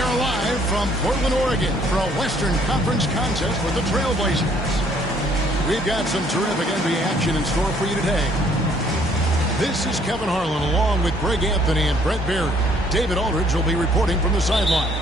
We are live from Portland, Oregon for a Western Conference contest with the Trailblazers. We've got some terrific NBA action in store for you today. This is Kevin Harlan along with Greg Anthony and Brett Berry. David Aldridge will be reporting from the sidelines.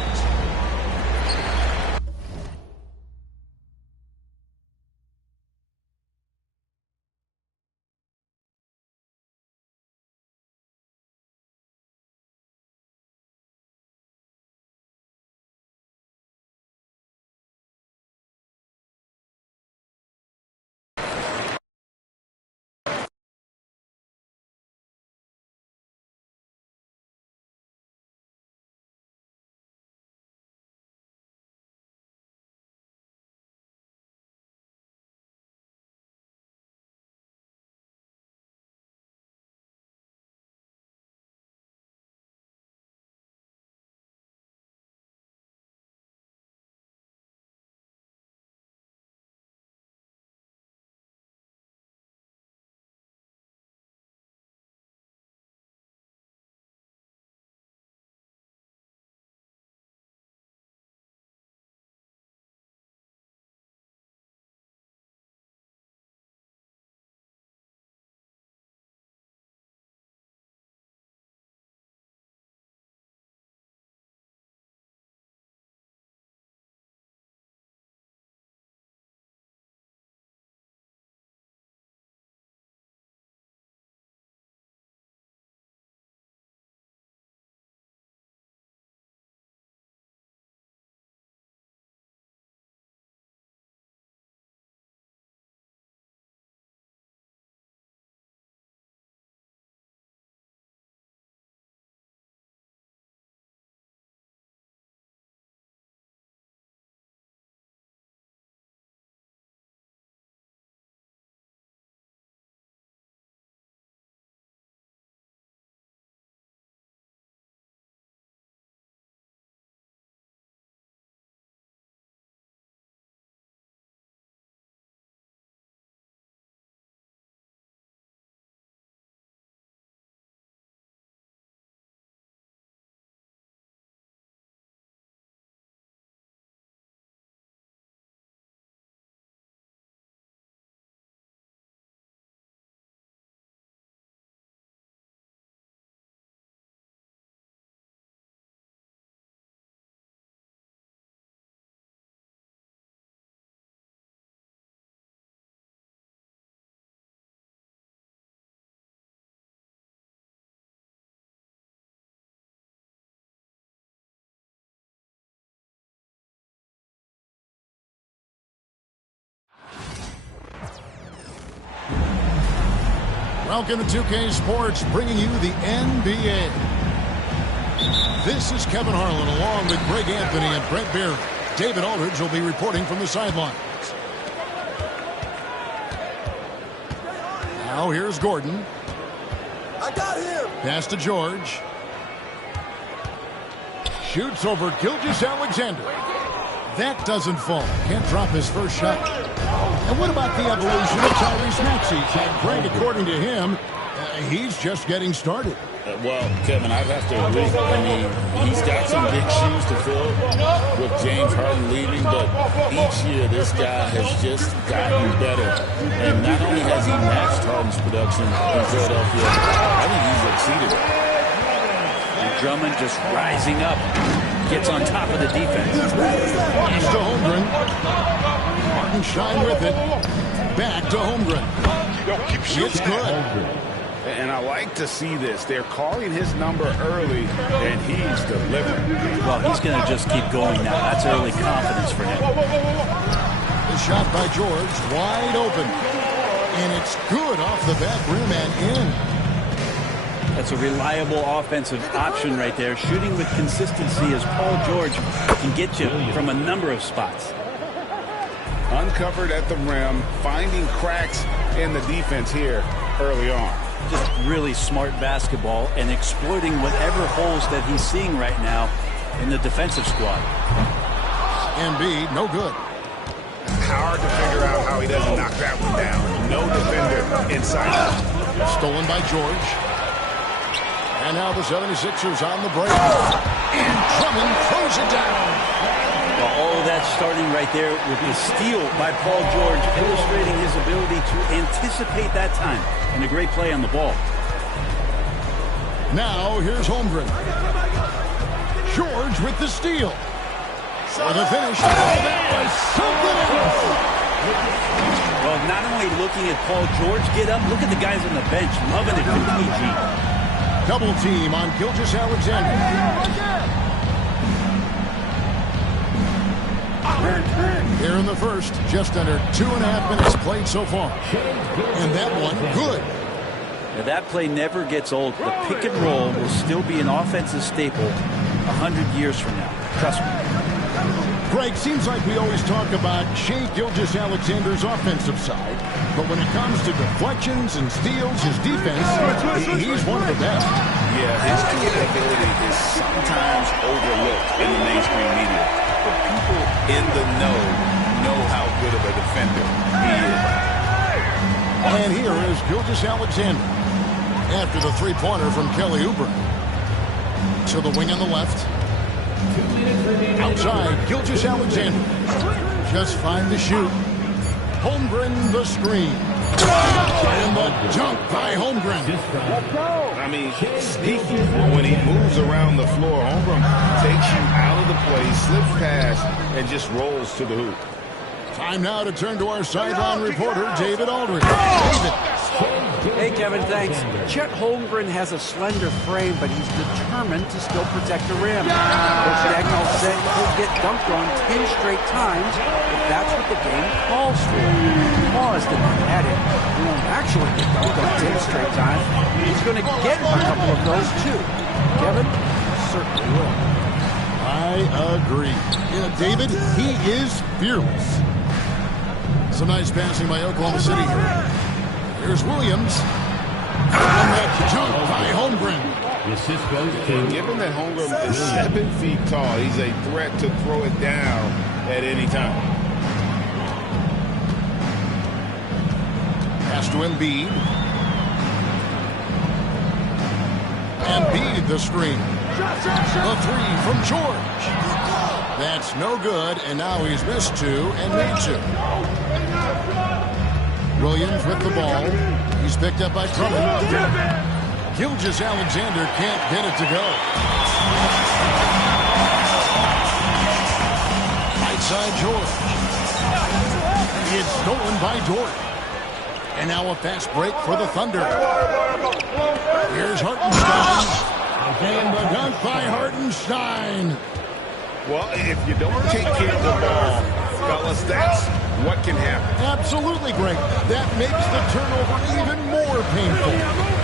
Welcome to 2K Sports, bringing you the NBA. This is Kevin Harlan along with Greg Anthony and Brett Berry. David Aldridge will be reporting from the sidelines. Now here's Gordon. I got him. Pass to George. Shoots over Gilgeous-Alexander. That doesn't fall. Can't drop his first shot. And what about the evolution of Tyrese Maxey? Greg, according to him, he's just getting started. Well, Kevin, I'd have to agree. I mean, he's got some big shoes to fill with James Harden leaving, but each year this guy has just gotten better. And not only has he matched Harden's production in Philadelphia, I think he's exceeded it. And Drummond just rising up, gets on top of the defense. Pass to Holmgren. Harden shine with it. Back to Holmgren. It's good. And I like to see this. They're calling his number early, and he's delivering. Well, he's going to just keep going now. That's early confidence for him. The shot by George, wide open. And it's good off the back rim and in. That's a reliable offensive option right there. Shooting with consistency as Paul George can get you from a number of spots. Uncovered at the rim, finding cracks in the defense here early on. Just really smart basketball and exploiting whatever holes that he's seeing right now in the defensive squad. Embiid, no good. Hard to figure out how he doesn't knock that one down. No defender inside. Stolen by George. And now the 76ers on the break. And Drummond throws it down. Well, all of that starting right there with the steal by Paul George, illustrating his ability to anticipate that time. And a great play on the ball. Now here's Holmgren. George with the steal. For the finish. Oh, that was something else. Well, not only looking at Paul George get up, look at the guys on the bench loving it from PG. Double team on Gilgeous-Alexander. Here in the first, just under 2.5 minutes played so far. And that one, good. Now, that play never gets old. The pick and roll will still be an offensive staple 100 years from now. Trust me. Greg, seems like we always talk about Shai Gilgeous-Alexander's offensive side, but when it comes to deflections and steals, his defense, he's one of the best. Yeah, his ability is sometimes overlooked in the mainstream media, but people in the know how good of a defender he is. And here is Gilgeous-Alexander after the three-pointer from Kelly Oubre. To the wing on the left. Outside, Gilgeous-Alexander. Just 5 to shoot. Holmgren the screen. And the dunk by Holmgren. I mean, sneaky. When he moves around the floor, Holmgren takes you out of the play, slips past, and just rolls to the hoop. Time now to turn to our sideline reporter, David Aldridge. David. Hey, Kevin, thanks. Chet Holmgren has a slender frame, but he's determined to still protect the rim. Coach Dagnall said he'll get dunked on 10 straight times if that's what the game calls for. Pause did not add it. He won't actually get dunked on 10 straight times. He's going to get a couple of those, too. Kevin certainly will. I agree. Yeah, David, he is fearless. Some nice passing by Oklahoma City here. Here's Williams. And that dunk by Holmgren. Given that Holmgren is 7 feet tall, he's a threat to throw it down at any time. Pass to Embiid. Embiid the screen. The three from George. That's no good, and now he's missed 2 and made 2. Williams with the ball. He's picked up by Drummond. Gilgeous-Alexander can't get it to go. Right side George. It's stolen by Dort. And now a fast break for the Thunder. Here's Hartenstein. And the dunk by Hartenstein. Well, if you don't take care of the ball, fellas, that's what can happen. Absolutely, Greg. That makes the turnover even more painful.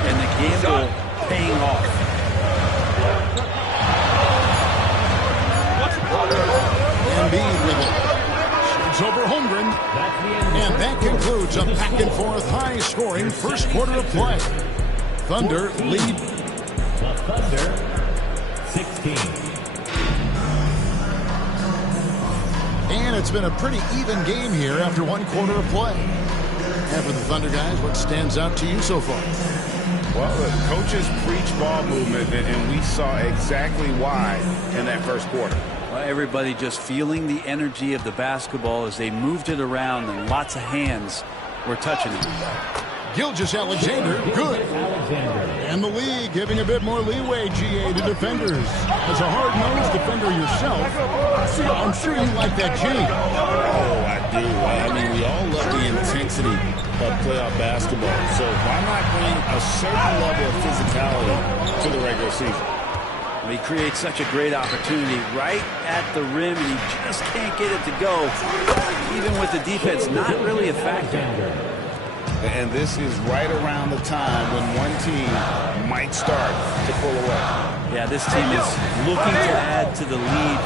And the gamble paying off. Embiid with it. Shoots over Holmgren. And that concludes a back-and-forth high-scoring first quarter of play. Thunder lead. The Thunder, 16. And it's been a pretty even game here after 1 quarter of play. And for the Thunder guys, what stands out to you so far? Well, the coaches preach ball movement, and we saw exactly why in that first quarter. Well, everybody just feeling the energy of the basketball as they moved it around, and lots of hands were touching it. Gilgeous-Alexander, good. And the league giving a bit more leeway, GA, to defenders. As a hard-nosed defender yourself, I'm sure you like that change. Oh, I do. I mean, we all love the intensity of playoff basketball. So why not bring a certain level of physicality to the regular season? He creates such a great opportunity right at the rim, and he just can't get it to go, even with the defense not really a factor. And this is right around the time when one team might start to pull away. Yeah, this team is looking to add to the lead,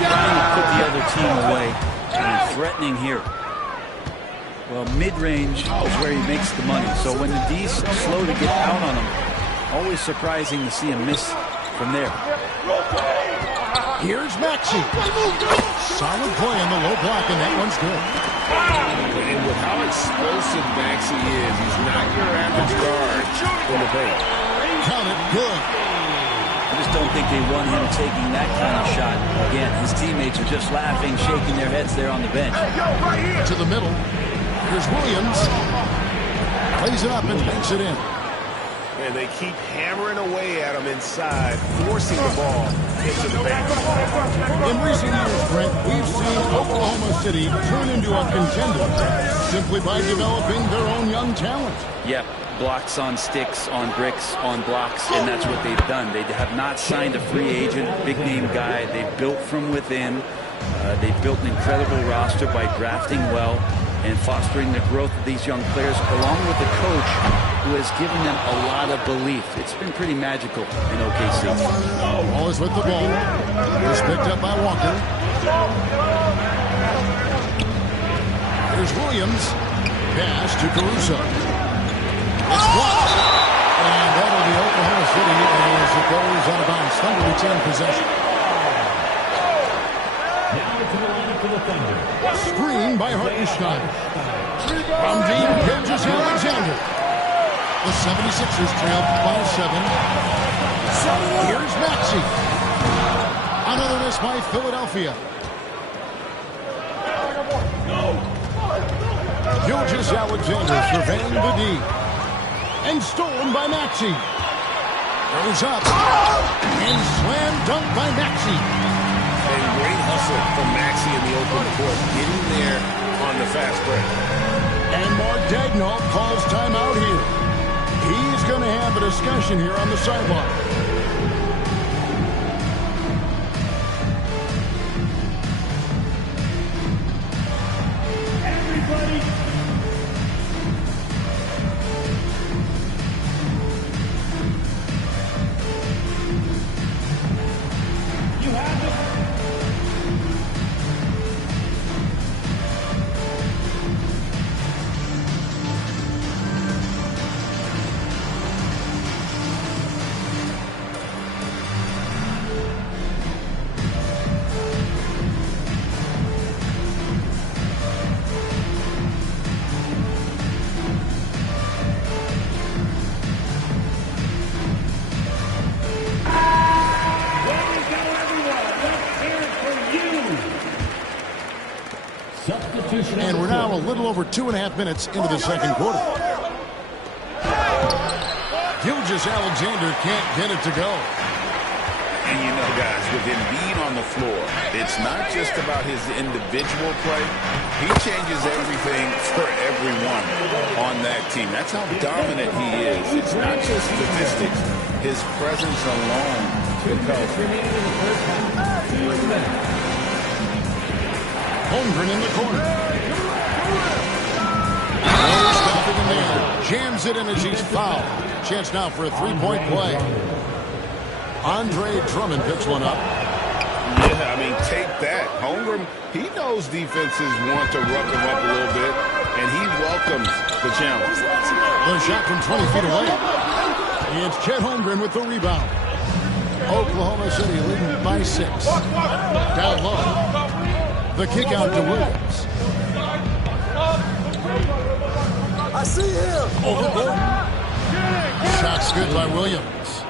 trying to put the other team away, and threatening here. Well, mid-range is where he makes the money. So when the D's slow to get out on him, always surprising to see him miss from there. Here's Maxey. Solid play in the low block, and that one's good. And with how explosive Maxey is, he's not your average guard in the paint. Count it, good. just don't think they want him taking that kind of shot. Again, his teammates are just laughing, shaking their heads there on the bench. To the middle. Here's Williams. Plays it up and banks it in. And they keep hammering away at him inside, forcing the ball into the bank. In recent years, Brent, we've seen Oklahoma City turn into a contender simply by developing their own young talent. Yeah, blocks on sticks, on bricks, on blocks, and that's what they've done. They have not signed a free agent, big-name guy. They've built from within. They've built an incredible roster by drafting well and fostering the growth of these young players, along with a coach who has given them a lot of belief. It's been pretty magical in OKC. Ball is with the ball. It's picked up by Walker. Here's Williams. Pass to Caruso. It's blocked. And that'll be Oklahoma City as it goes out of bounds. Thunder return possession. Screen by Hartenstein. From deep, Gilgeous-Alexander. The 76ers trail by 7. Here's Maxey. Another miss by Philadelphia. Gilgeous-Alexander surveying the D. And stolen by Maxey. Goes up. And slam dunk by Maxey. And great hustle from Maxey in the open court, getting there on the fast break. And Mark Daigneault calls timeout here. He's going to have a discussion here on the sideline. And we're now a little over 2.5 minutes into the second quarter. Gilgeous-Alexander can't get it to go. And you know, guys, with Embiid on the floor, it's not just about his individual play. He changes everything for everyone on that team. That's how dominant he is. It's not just statistics. His presence alone compels him. Holmgren in the corner. Stopping in there. Jams it in as he's fouled. Chance now for a three-point play. Andre Drummond picks one up. Yeah, I mean, take that. Holmgren, he knows defenses want to rough him up a little bit, and he welcomes the challenge. The shot from 20 feet away. It's Chet Holmgren with the rebound. Oklahoma City leading by 6. Down low. The kick out to Williams. I see him. Overboard. Shot's good by Williams.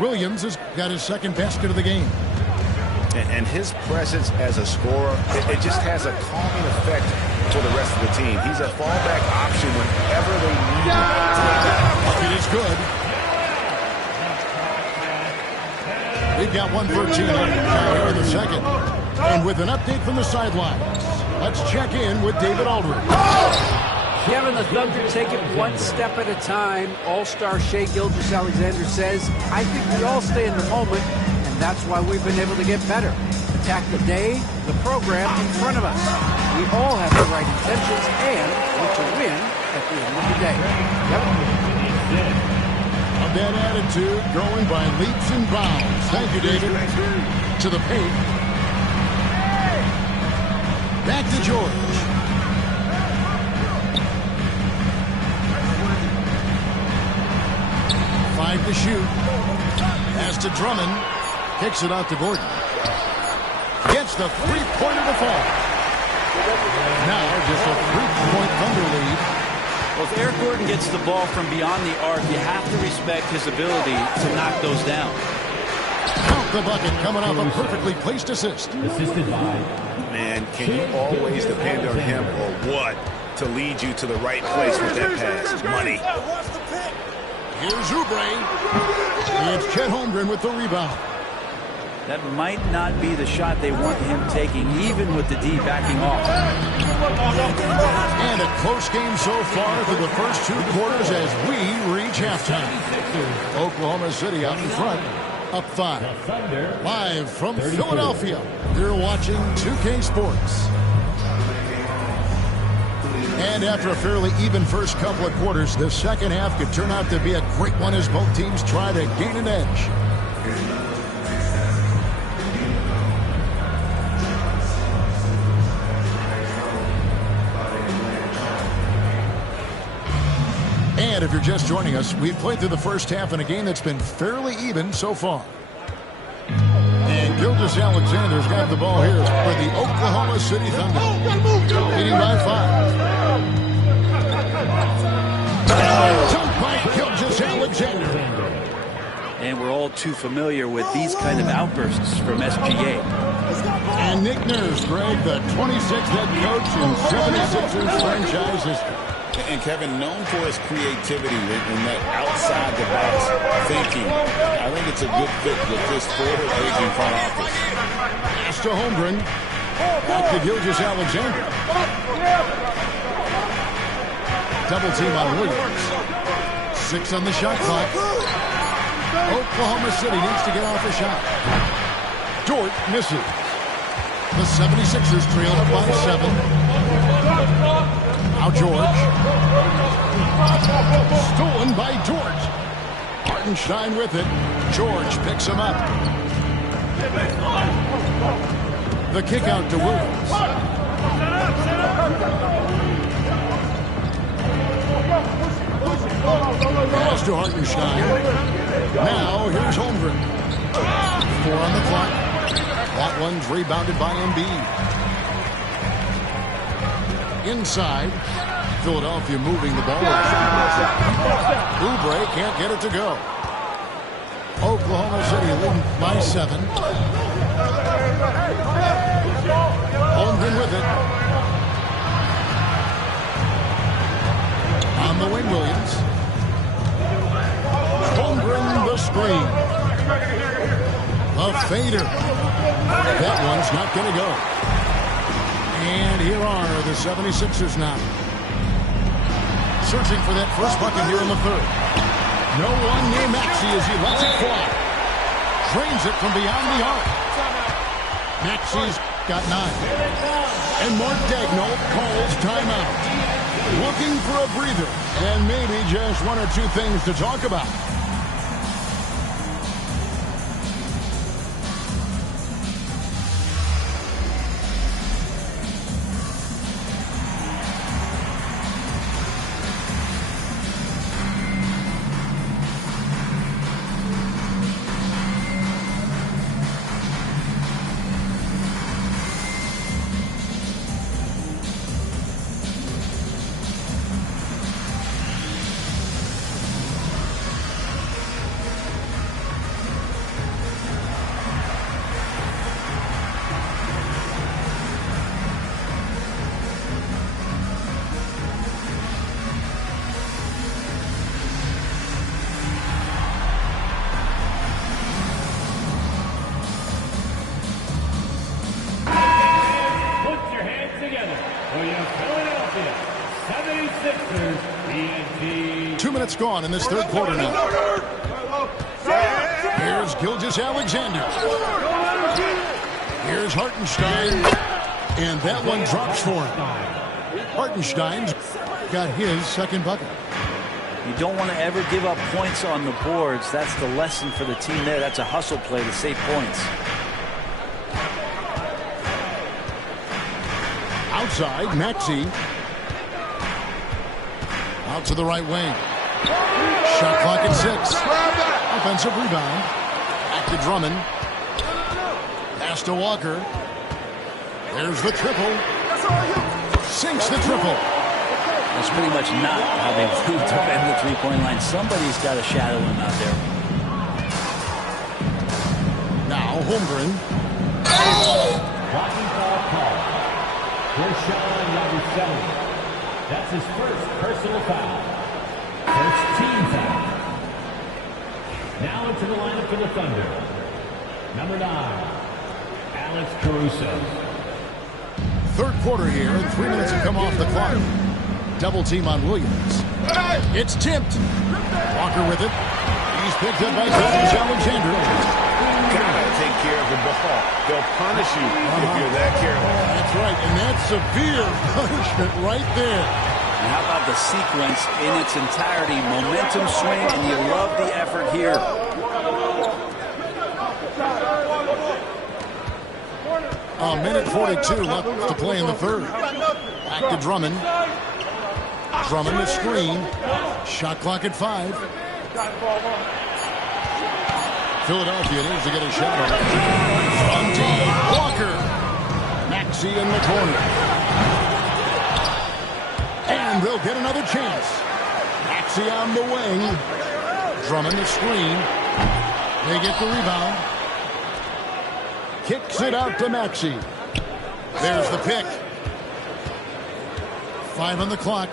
Williams has got his second basket of the game. And his presence as a scorer, it just has a calming effect for the rest of the team. He's a fallback option whenever they need him. It is good. We've got 1:13 here in the second. And with an update from the sidelines, let's check in with David Aldridge. Kevin, the Thunder take it one step at a time. All-star Shai Gilgeous-Alexander says, I think we all stay in the moment, and that's why we've been able to get better. Attack the day, the program in front of us. We all have the right intentions and want to win at the end of the day. Kevin? That attitude growing by leaps and bounds. Thank you, David. To the paint. Back to George. Five to shoot. Pass to Drummond. Kicks it out to Gordon. Gets the three-pointer to fall. Now just a 3-point Thunder lead. Well, if Eric Gordon gets the ball from beyond the arc, you have to respect his ability to knock those down. the bucket, coming off a perfectly placed assist. Assisted by. Man, can you always depend on him or what to lead you to the right place with that pass? Money. Here's Oubre. It's Chet Holmgren with the rebound. That might not be the shot they want him taking, even with the D backing off. And a close game so far through the first 2 quarters as we reach halftime. Oklahoma City out in front, up 5. Live from Philadelphia, you're watching 2K Sports. And after a fairly even first couple of quarters, the second half could turn out to be a great one as both teams try to gain an edge. And if you're just joining us, we've played through the first half in a game that's been fairly even so far. And Gilgeous-Alexander's got the ball here for the Oklahoma City Thunder. Leading by 5. Dunked by Gilgeous-Alexander. And we're all too familiar with these kind of outbursts from SGA. And Nick Nurse, Greg, the 26th head coach in 76ers franchise history. And Kevin, known for his creativity and that outside-the-box thinking. I think it's a good fit with this forward-thinking front office. Pass to Holmgren. Back to Gilgeous-Alexander. Double team on Williams. 6 on the shot clock. Oklahoma City needs to get off a shot. Dort misses. The 76ers trail up by 7. Now George. Stolen by George. Hartenstein with it. George picks him up. The kick out to Williams. Pass to Hartenstein. Now here's Holmgren. 4 on the clock. That one's rebounded by Embiid. Inside. Philadelphia moving the ball. Oubre can't get it to go. Oklahoma City leading by 7. Holmgren with it. On the wing, Williams. Holmgren the screen. A fader. That one's not going to go. And here are the 76ers now. Searching for that first bucket here in the third. No one near Maxey as he lets it fly. Drains it from beyond the arc. Maxey's got 9. And Mark Daigneault calls timeout. Looking for a breather and maybe just 1 or 2 things to talk about. Gone in this third quarter now. Here's Gilgeous-Alexander. Here's Hartenstein. And that one drops for him. Hartenstein's got his second bucket. You don't want to ever give up points on the boards. That's the lesson for the team there. That's a hustle play to save points. Outside, Maxey. Out to the right wing. Shot clock at 6. Offensive rebound. Back to Drummond. Pass to Walker. There's the triple. Sinks the triple. That's pretty much not how they would defend the three-point line. Somebody's got to shadow him out there. Now Holmgren. Blocking foul call. Kershaw, number 7. That's his first personal foul. First team foul. Now into the lineup for the Thunder. Number 9, Alex Caruso. Third quarter here, and 3 minutes have come off the clock. Double team on Williams. It's tipped. Walker with it. He's picked up by Gilgeous Alexander. Gotta take care of the ball. They'll punish you if you're that careless. That's right, and that's severe punishment right there. And how about the sequence in its entirety? Momentum swing, and you love the effort here. A minute 42 left to play in the third. Back to Drummond. Drummond the screen. Shot clock at 5. Philadelphia needs to get a shot on it. From deep, Walker. Maxey in the corner. And they'll get another chance. Maxey on the wing. Drummond the screen. They get the rebound. Kicks it out to Maxey. There's the pick. 5 on the clock.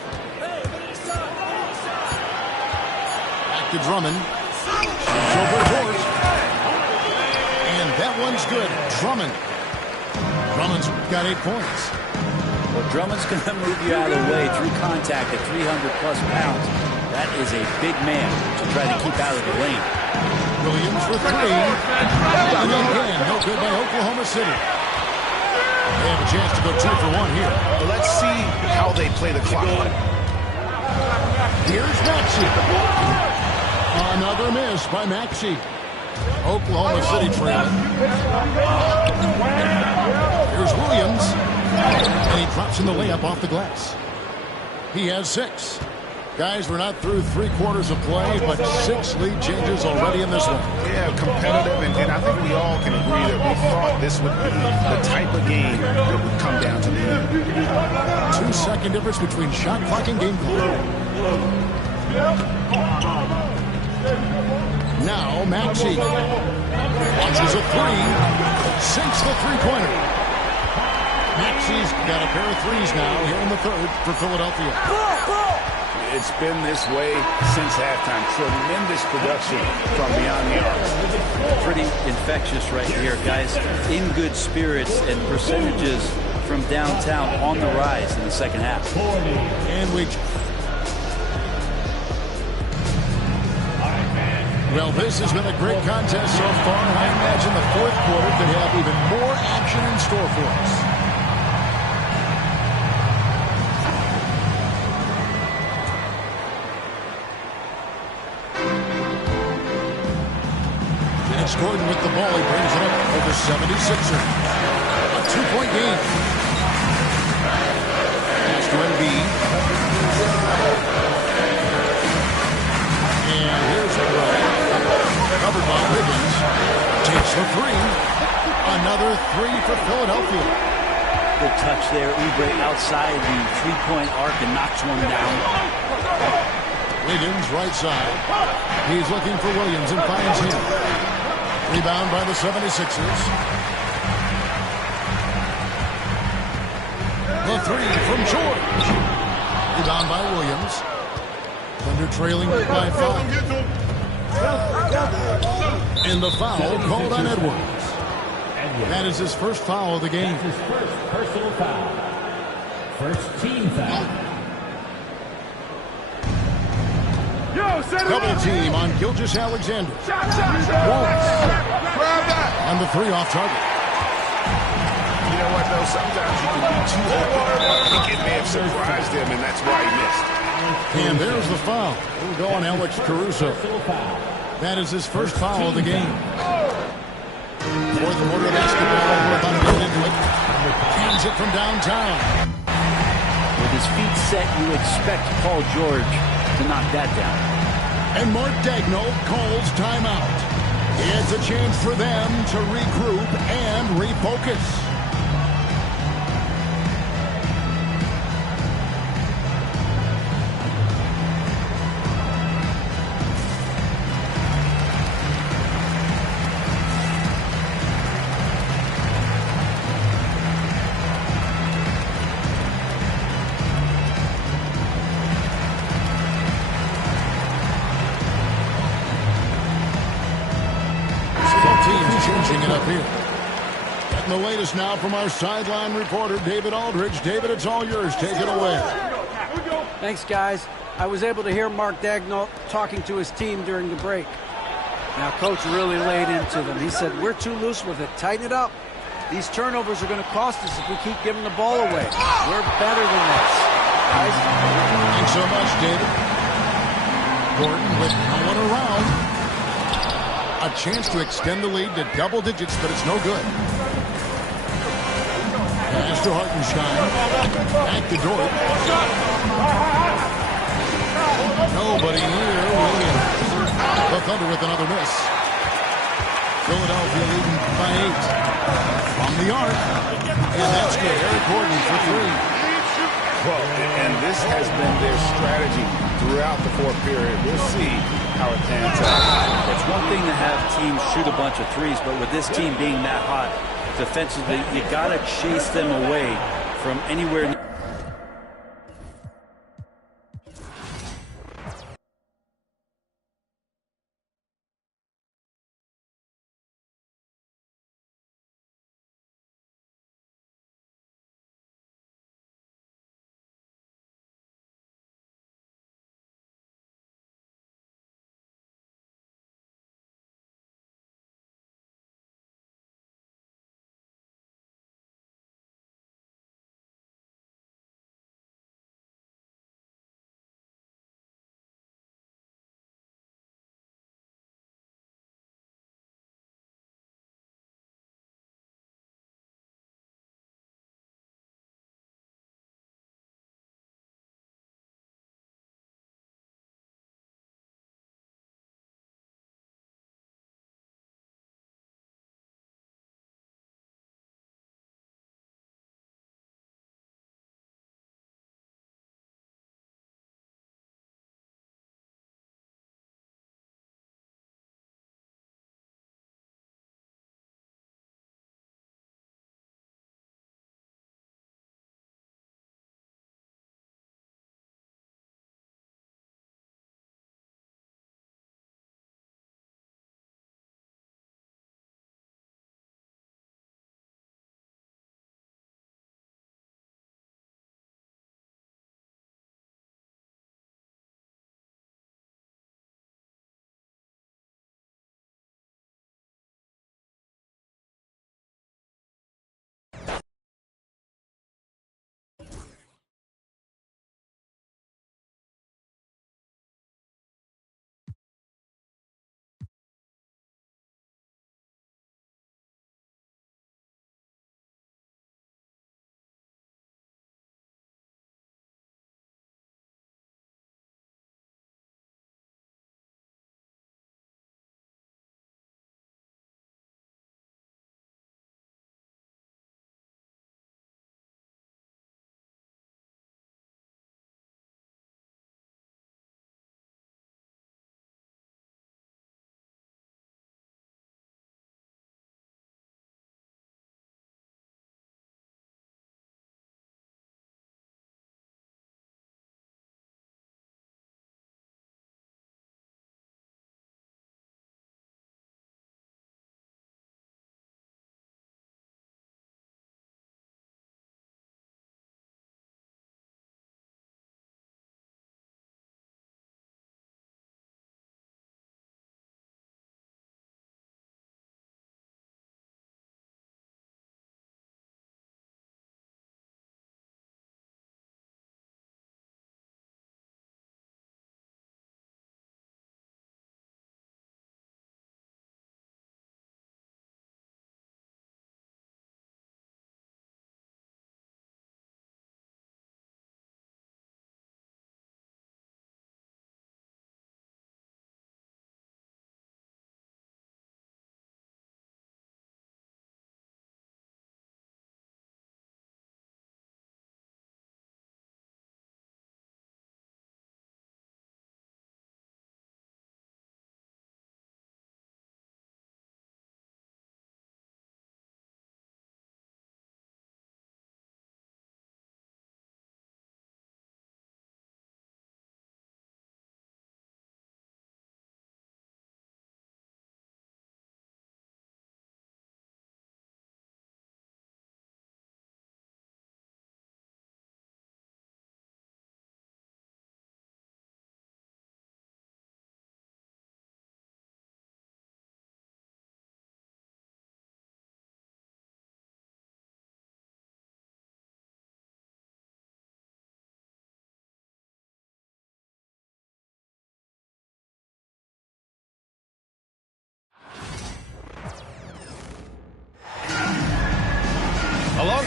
Back to Drummond. Shoots over Horst. And that one's good. Drummond's got 8 points. Well, Drummond's going to move you out of the way through contact at 300-plus pounds. That is a big man to try to keep out of the lane. Williams for 3. And again, no good by Oklahoma City. They have a chance to go 2 for 1 here. Well, let's see how they play the clock. Here's Maxey. Another miss by Maxey. Oklahoma City trailing. Here's Williams. And he drops in the layup off the glass. He has 6. Guys, we're not through 3 quarters of play, but 6 lead changes already in this one. Yeah, competitive, and I think we all can agree that we thought this would be the type of game that would come down to the end. 2-second difference between shot clock and game clock. Now Maxey launches a 3, sinks the three-pointer. Maxey's got a pair of 3s now here in the third for Philadelphia. It's been this way since halftime. Tremendous production from beyond the arc. Pretty infectious right here, guys. In good spirits and percentages from downtown on the rise in the second half. And well, this has been a great contest so far, and I imagine the fourth quarter could have even more action in store for us. Gordon with the ball. He brings it up for the 76ers. A 2-point game. Pass to Embiid. And here's a run. Covered by Wiggins. Takes the 3. Another 3 for Philadelphia. Good touch there. Oubre outside the 3-point arc and knocks one down. Wiggins right side. He's looking for Williams and finds him. Rebound by the 76ers. The 3 from George. Rebound by Williams. Thunder trailing by 5. And the foul called on Edwards. That is his first foul of the game. That's his first personal foul. First team foul. Double team on Gilgeous Alexander. And the 3 off target. You know what, though? Sometimes you can be too happy. I think it may have surprised him, and that's why he missed. And there's the foul. It'll go on Alex Caruso. That is his first foul of the game. Fourth quarter basketball. We're about to get into it. Hands it from downtown. With his feet set, you expect Paul George to knock that down. And Mark Daigneault calls timeout. It's a chance for them to regroup and refocus. changing it up here. Getting the latest now from our sideline reporter, David Aldridge. David, it's all yours. Take it away. Thanks, guys. I was able to hear Mark Daigneault talking to his team during the break. Now, Coach really laid into them. He said, we're too loose with it. Tighten it up. These turnovers are going to cost us if we keep giving the ball away. We're better than this. Guys? Thanks so much, David. Gordon with no one around. A chance to extend the lead to double digits, but it's no good. Pass to Hartenstein. Back to Dort. Nobody near Williams. The Thunder with another miss. Philadelphia leading by 8. From the arc. And that's good. Eric Gordon for 3. Well, and this has been their strategy throughout the fourth period. We'll see how it pans out. It's one thing to have teams shoot a bunch of threes, but with this team being that hot defensively, you got to chase them away from anywhere.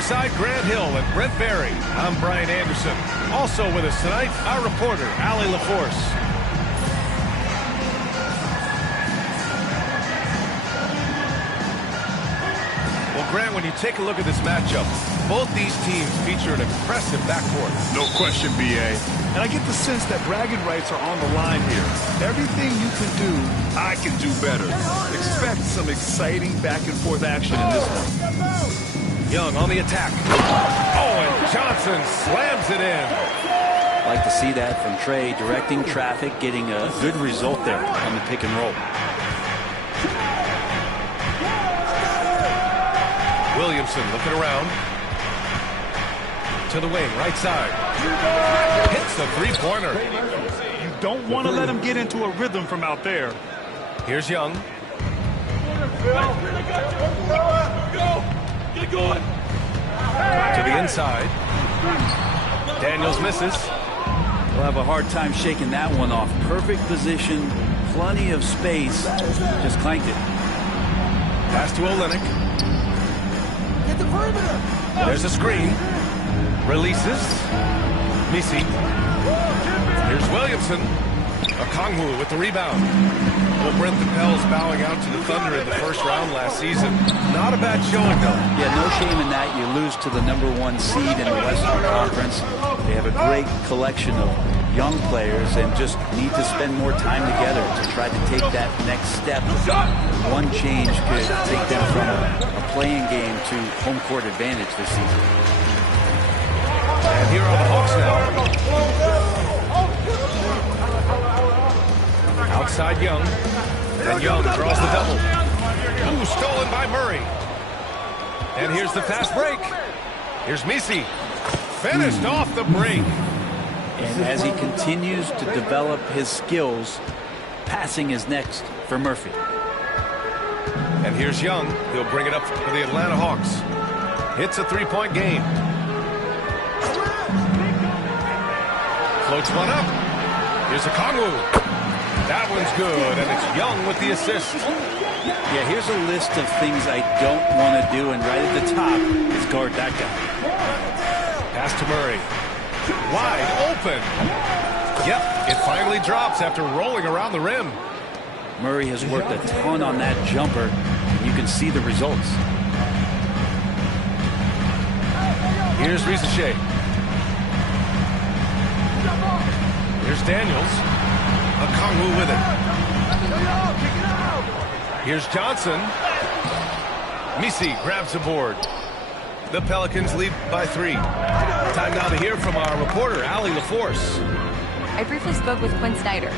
Alongside Grant Hill and Brent Barry, I'm Brian Anderson. Also with us tonight, our reporter, Allie LaForce. Well, Grant, when you take a look at this matchup, both these teams feature an impressive backcourt. No question, B.A. And I get the sense that bragging rights are on the line here. Everything you can do, I can do better. Expect some exciting back-and-forth action in this one. Young on the attack. Oh, and Johnson slams it in. I like to see that from Trey, directing traffic, getting a good result there on the pick and roll. Williamson looking around. To the wing, right side. Hits a three-pointer. You don't want to let him get into a rhythm from out there. Here's Young. To the inside. Daniels misses. We'll have a hard time shaking that one off. Perfect position, plenty of space. Just clanked it. Pass to Olynyk. There's a screen. Releases. Misi. Here's Williamson. Okongwu with the rebound. Well, Brent, the Pels bowing out to the Thunder in the first round last season. Not a bad showing, though. Yeah, no shame in that. You lose to the #1 seed in the Western Conference. They have a great collection of young players and just need to spend more time together to try to take that next step. One change could take them from a playing game to home court advantage this season. And here are the Hawks now. Outside Young. And Young draws the double. Ooh, stolen by Murray. And here's the fast break. Here's Misi. Finished off the break. And as he continues to develop his skills, passing is next for Murphy. And here's Young. He'll bring it up for the Atlanta Hawks. Hits a three-point game. Floats one up. Here's Okongwu. That one's good, and it's Young with the assist. Yeah, here's a list of things I don't want to do, and right at the top is guard that guy. Pass to Murray. Wide open. Yep, it finally drops after rolling around the rim. Murray has worked a ton on that jumper, and you can see the results. Here's Risache. Here's Daniels. Okongwu with it. Here's Johnson. Misi grabs the board. The Pelicans lead by 3. Time now to hear from our reporter, Allie LaForce. I briefly spoke with Quinn Snyder.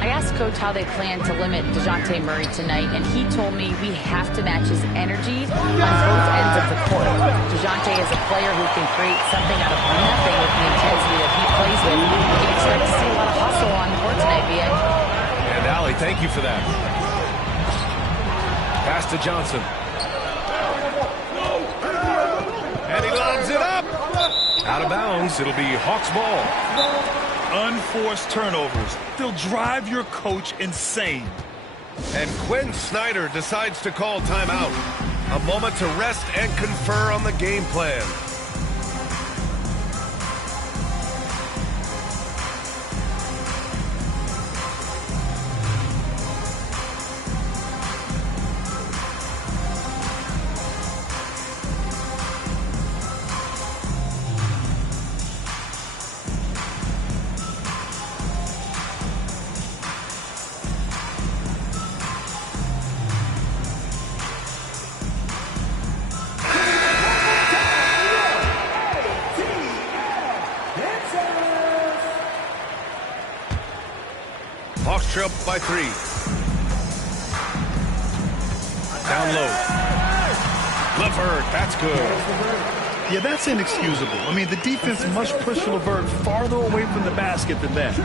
I asked Coach how they plan to limit DeJounte Murray tonight, and he told me we have to match his energy on both ends of the court. DeJounte is a player who can create something out of nothing with the intensity that he plays with. You can expect to see a lot of hustle on the court tonight, B.A. And Allie, thank you for that. Pass to Johnson. And he lobs it up. Out of bounds. It'll be Hawks ball. Unforced turnovers. They'll drive your coach insane. And Quinn Snyder decides to call timeout. A moment to rest and confer on the game plan. Hawks trail by 3. Down low. LeVert, that's good. Yeah, that's inexcusable. I mean, the defense must push LeVert farther away from the basket than that.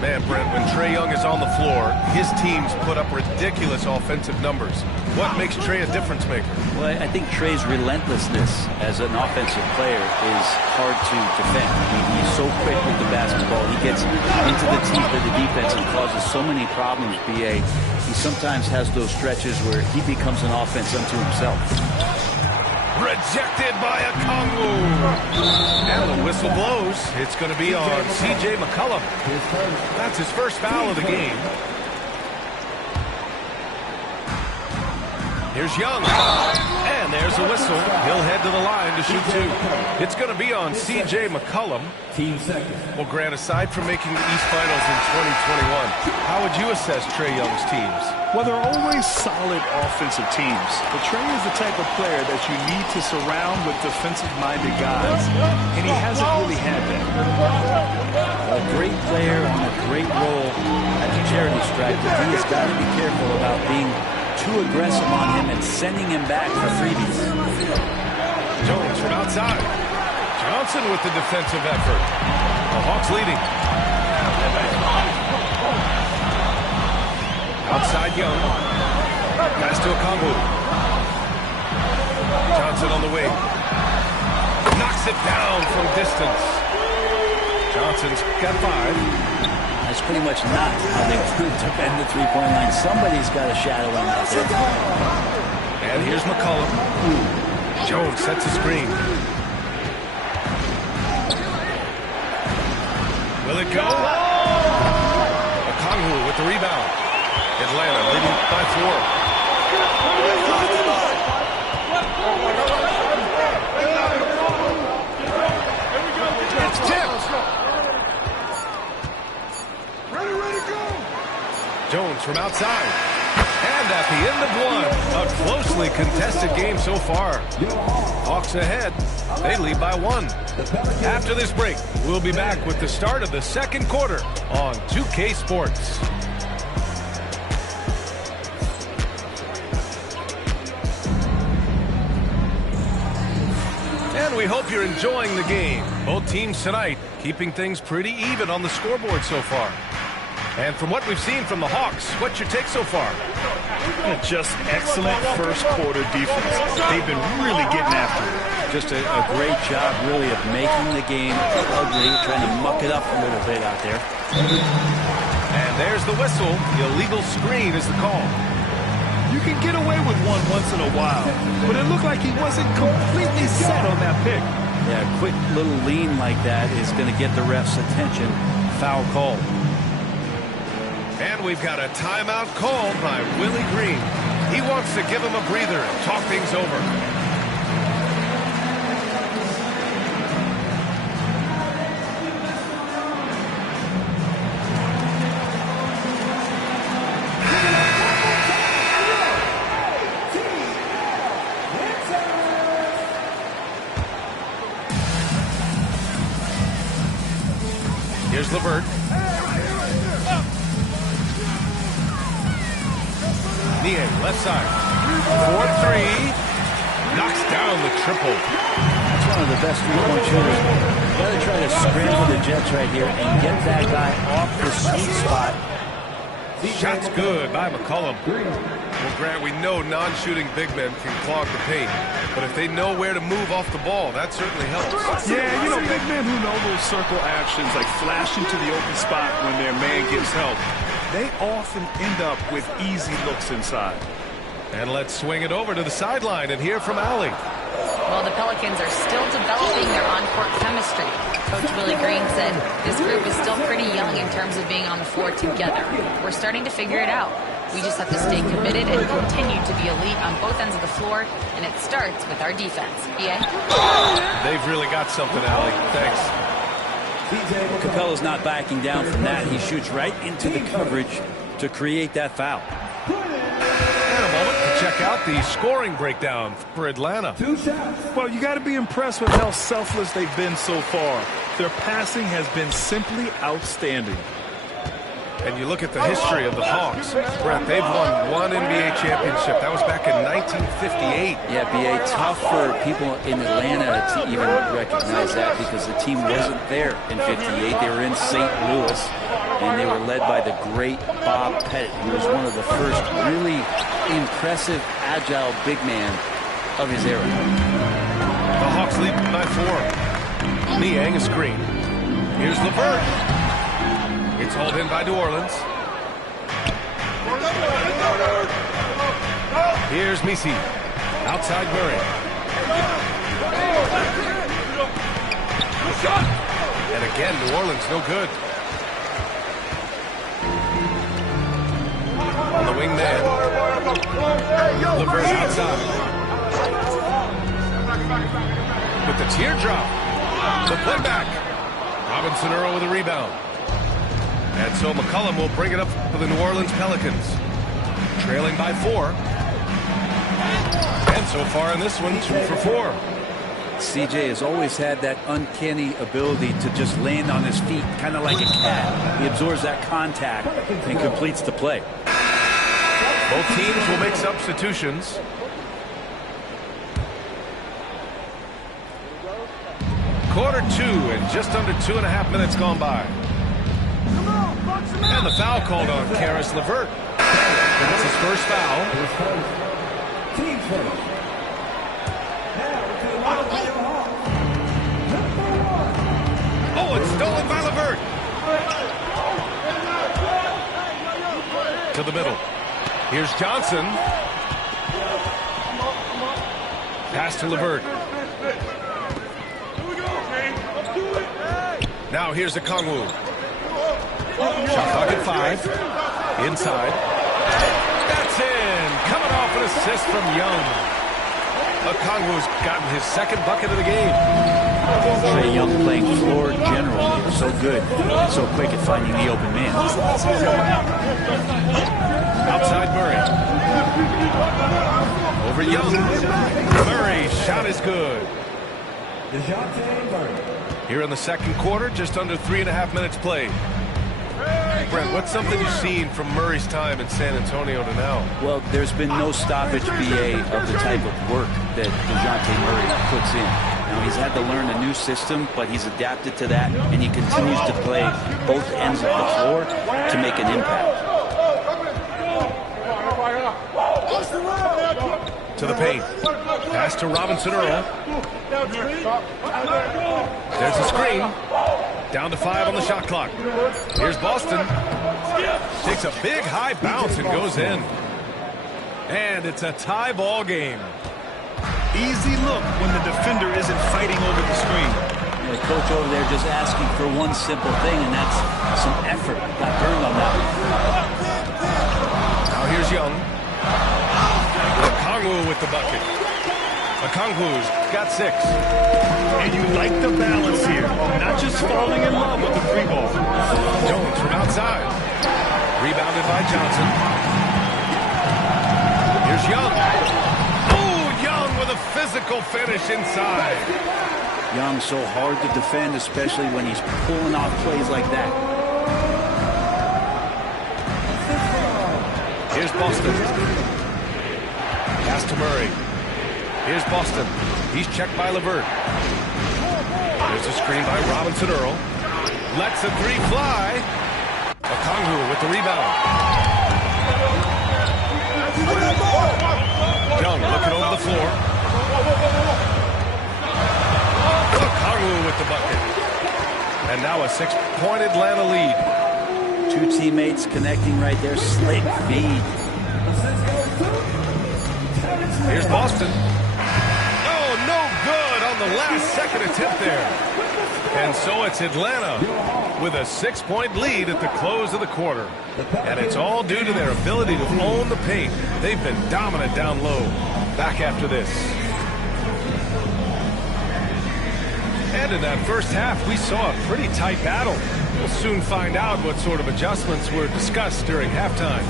Man, Brent, when Trae Young is on the floor, his teams put up ridiculous offensive numbers. What makes Trae a difference maker? Well, I think Trae's relentlessness as an offensive player is hard to defend. I mean, he's so quick with the basketball. He gets into the teeth of the defense and causes so many problems, B.A. He sometimes has those stretches where he becomes an offense unto himself. Rejected by a Kongwu. And the whistle blows. It's going to be on C.J. McCollum. That's his first foul of the game. Here's Young. And there's the whistle. He'll head to the line to shoot two. It's going to be on C.J. McCollum. Well, Grant, aside from making the East Finals in 2021, how would you assess Trae Young's teams? Well, they're always solid offensive teams. But Trae is the type of player that you need to surround with defensive-minded guys. And he hasn't really had that. A great player on a great role as a charity stripe. But he has got to be careful about being too aggressive on him and sending him back for freebies. Jones from outside. Johnson with the defensive effort. The Hawks leading. Outside Young. Pass to Okongwu. Johnson on the wing. Knocks it down from distance. Johnson's got 5. That's pretty much not how they want to defend the three-point line. Somebody's got to shadow him out there. And here's McCollum. Jones sets a screen. Will it go? Okongwu with the rebound. Atlanta leading by 4. It's tipped. Jones from outside. And at the end of 1, a closely contested game so far. Hawks ahead. They lead by 1. After this break, we'll be back with the start of the second quarter on 2K Sports. And we hope you're enjoying the game. Both teams tonight keeping things pretty even on the scoreboard so far. And from what we've seen from the Hawks, what's your take so far? Just excellent first quarter defense. They've been really getting after it. Just a great job, really, of making the game ugly, trying to muck it up a little bit out there. And there's the whistle. The illegal screen is the call. You can get away with one once in a while, but it looked like he wasn't completely set on that pick. Yeah, a quick little lean like that is going to get the ref's attention. Foul call. And we've got a timeout called by Willie Green. He wants to give him a breather and talk things over. Here's LeVert. Left side. 4-3. Knocks down the triple. That's one of the best three-point shooters. You've got to try to scramble the Jets right here and get that guy off the sweet spot. Shot's good by McCollum. Well, Grant, we know non-shooting big men can clog the paint, but if they know where to move off the ball, that certainly helps. Yeah, you know, big men who know those circle actions, like flashing to the open spot when their man gives help, they often end up with easy looks inside. And let's swing it over to the sideline and hear from Allie. Well, the Pelicans are still developing their on-court chemistry. Coach Willie Green said this group is still pretty young in terms of being on the floor together. We're starting to figure it out. We just have to stay committed and continue to be elite on both ends of the floor, and it starts with our defense. BA? They've really got something, Allie. Thanks. Capella's not backing down from that. He shoots right into the coverage to create that foul. And a moment to check out the scoring breakdown for Atlanta. Well, you got to be impressed with how selfless they've been so far. Their passing has been simply outstanding. And you look at the history of the Hawks. Brett, they've won one NBA championship. That was back in 1958. Yeah, B.A., tough for people in Atlanta to even recognize that because the team wasn't there in 58. They were in St. Louis, and they were led by the great Bob Pettit, who was one of the first really impressive, agile big man of his era. The Hawks lead by 4. Niang a screen. Here's LeVert. It's hauled in by New Orleans. Here's Misi. Outside Murray. And again, New Orleans no good. On the wing man. LeVert outside. With the teardrop. The playback. Robinson Earl with a rebound. And so McCollum will bring it up for the New Orleans Pelicans. Trailing by 4. And so far in this one, 2 for 4. CJ has always had that uncanny ability to just land on his feet, kind of like a cat. He absorbs that contact and completes the play. Both teams will make substitutions. Quarter 2 and just under 2.5 minutes gone by. And the foul called on Karis LeVert. That's his first foul. Team first. Oh, it's stolen by LeVert. To the middle. Here's Johnson. Pass to LeVert. Now here's Okongwu. Shot clock at 5. Inside. That's in. Coming off an assist from Young. Okongwu's gotten his second bucket of the game. Trae Young playing floor general here. So good. So quick at finding the open man. Outside Murray. Over Young. Murray's shot is good. Here in the second quarter, just under 3.5 minutes played. Brent, what's something you've seen from Murray's time in San Antonio to now? Well, there's been no stoppage, BA, of the type of work that DeJounte Murray puts in. Now, he's had to learn a new system, but he's adapted to that, and he continues to play both ends of the floor to make an impact. To the paint. Pass to Robinson Earl. There's a screen. Down to 5 on the shot clock. Here's Boston. Takes a big high bounce and goes in. And it's a tie ball game. Easy look when the defender isn't fighting over the screen. The coach over there just asking for one simple thing, and that's some effort. Got burned on that one. Now here's Young. Okongwu with the bucket. Okongwu's got 6. And you like the balance here. Not just falling in love with the free ball. Jones from outside. Rebounded by Johnson. Here's Young. Oh, Young with a physical finish inside. Young so hard to defend, especially when he's pulling off plays like that. Here's Boston. Pass to Murray. Here's Boston. He's checked by LeVert. There's a screen by Robinson Earl. Lets a 3 fly. Okongwu with the rebound. Young looking over the floor. Okongwu with the bucket. And now a 6-point Atlanta lead. Two teammates connecting right there. Slick feed. Here's Boston. Oh, no good on the last second attempt there. And so it's Atlanta with a 6-point lead at the close of the quarter. And it's all due to their ability to own the paint. They've been dominant down low. Back after this. And in that first half, we saw a pretty tight battle. We'll soon find out what sort of adjustments were discussed during halftime.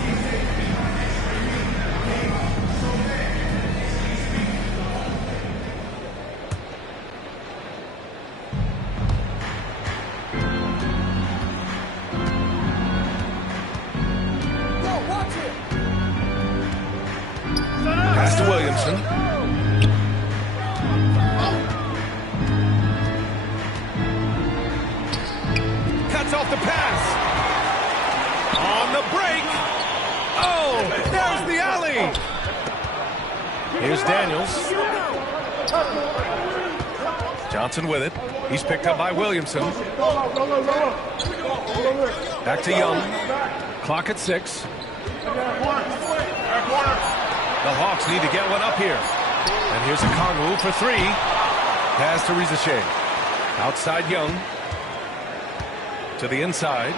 Pass to Williamson. Cuts off the pass. On the break. Oh, there's the alley. Here's Daniels. Johnson with it. He's picked up by Williamson. Back to Young. Clock at 6. The Hawks need to get one up here. And here's a Kongwu for three. Pass to Rizashe. Outside Young. To the inside.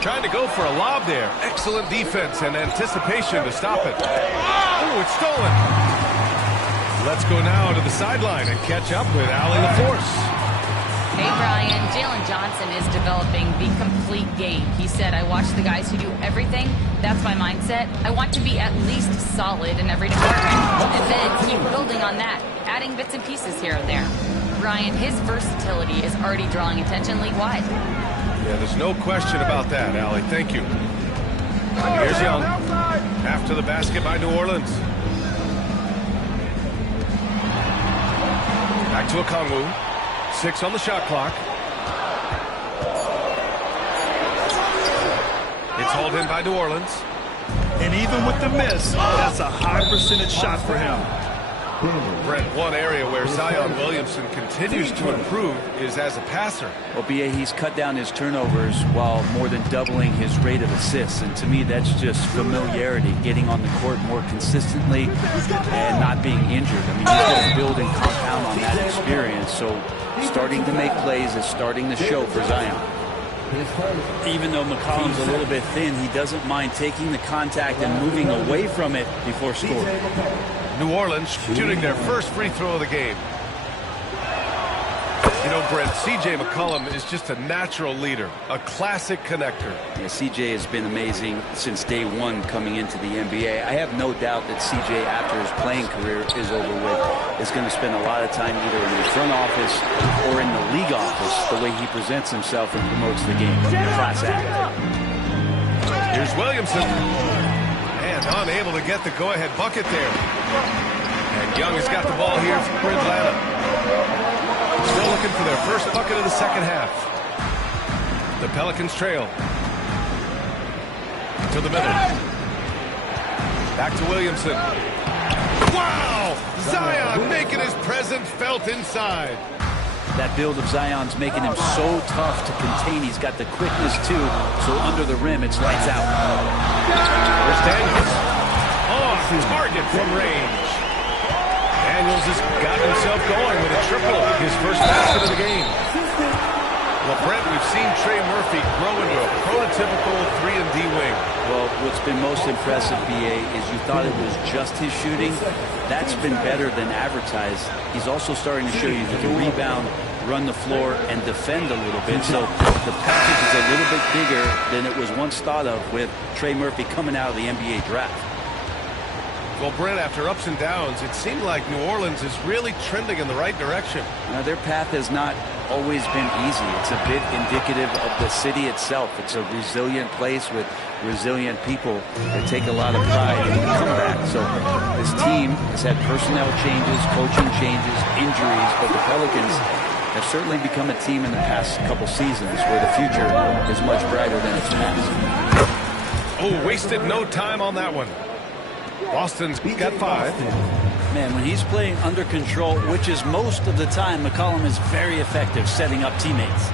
Trying to go for a lob there. Excellent defense and anticipation to stop it. Oh, it's stolen. Let's go now to the sideline and catch up with Allie LaForce. Hey, Brian, Jalen Johnson is developing the complete game. He said, I watch the guys who do everything. That's my mindset. I want to be at least solid in every department. And then keep building on that, adding bits and pieces here and there. Brian, his versatility is already drawing attention league-wide. Yeah, there's no question about that, Allie. Thank you. And here's Young. After the basket by New Orleans. Back to a Kongwu. 6 on the shot clock. It's hauled in by New Orleans. And even with the miss, that's a high percentage shot for him. Brent, one area where Zion Williamson continues to improve is as a passer. Well, B.A., he's cut down his turnovers while more than doubling his rate of assists. And to me, that's just familiarity, getting on the court more consistently and not being injured. I mean, he's going to build and compound on that experience. So starting to make plays is starting to show for Zion. Even though McCollum's a little bit thin, he doesn't mind taking the contact and moving away from it before scoring. New Orleans shooting their first free throw of the game. You know, Brent, C.J. McCollum is just a natural leader, a classic connector. Yeah, C.J. has been amazing since day one coming into the NBA. I have no doubt that C.J., after his playing career is over with, is going to spend a lot of time either in the front office or in the league office, the way he presents himself and promotes the game. Class act. Here's Williamson. And unable to get the go-ahead bucket there. And Young has got the ball here for Atlanta. Still looking for their first bucket of the second half. The Pelicans trail. To the middle. Back to Williamson. Wow! Zion making his presence felt inside. That build of Zion's making him so tough to contain. He's got the quickness, too, so under the rim, it's lights out. There's Daniels. On target from range. Daniels has got himself going with a triple. His first basket of the game. Well, Brent, we've seen Trey Murphy grow into a prototypical 3-and-D wing. Well, what's been most impressive, B.A., is you thought it was just his shooting. That's been better than advertised. He's also starting to show you that the rebound, run the floor, and defend a little bit. So the package is a little bit bigger than it was once thought of with Trey Murphy coming out of the NBA draft. Well, Brent, after ups and downs, it seemed like New Orleans is really trending in the right direction. Now, their path has not always been easy. It's a bit indicative of the city itself. It's a resilient place with resilient people that take a lot of pride in the comeback. So this team has had personnel changes, coaching changes, injuries, but the Pelicans have certainly become a team in the past couple seasons where the future is much brighter than its past. Oh, wasted no time on that one. Boston's got 5. Man, when he's playing under control, which is most of the time, McCollum is very effective setting up teammates.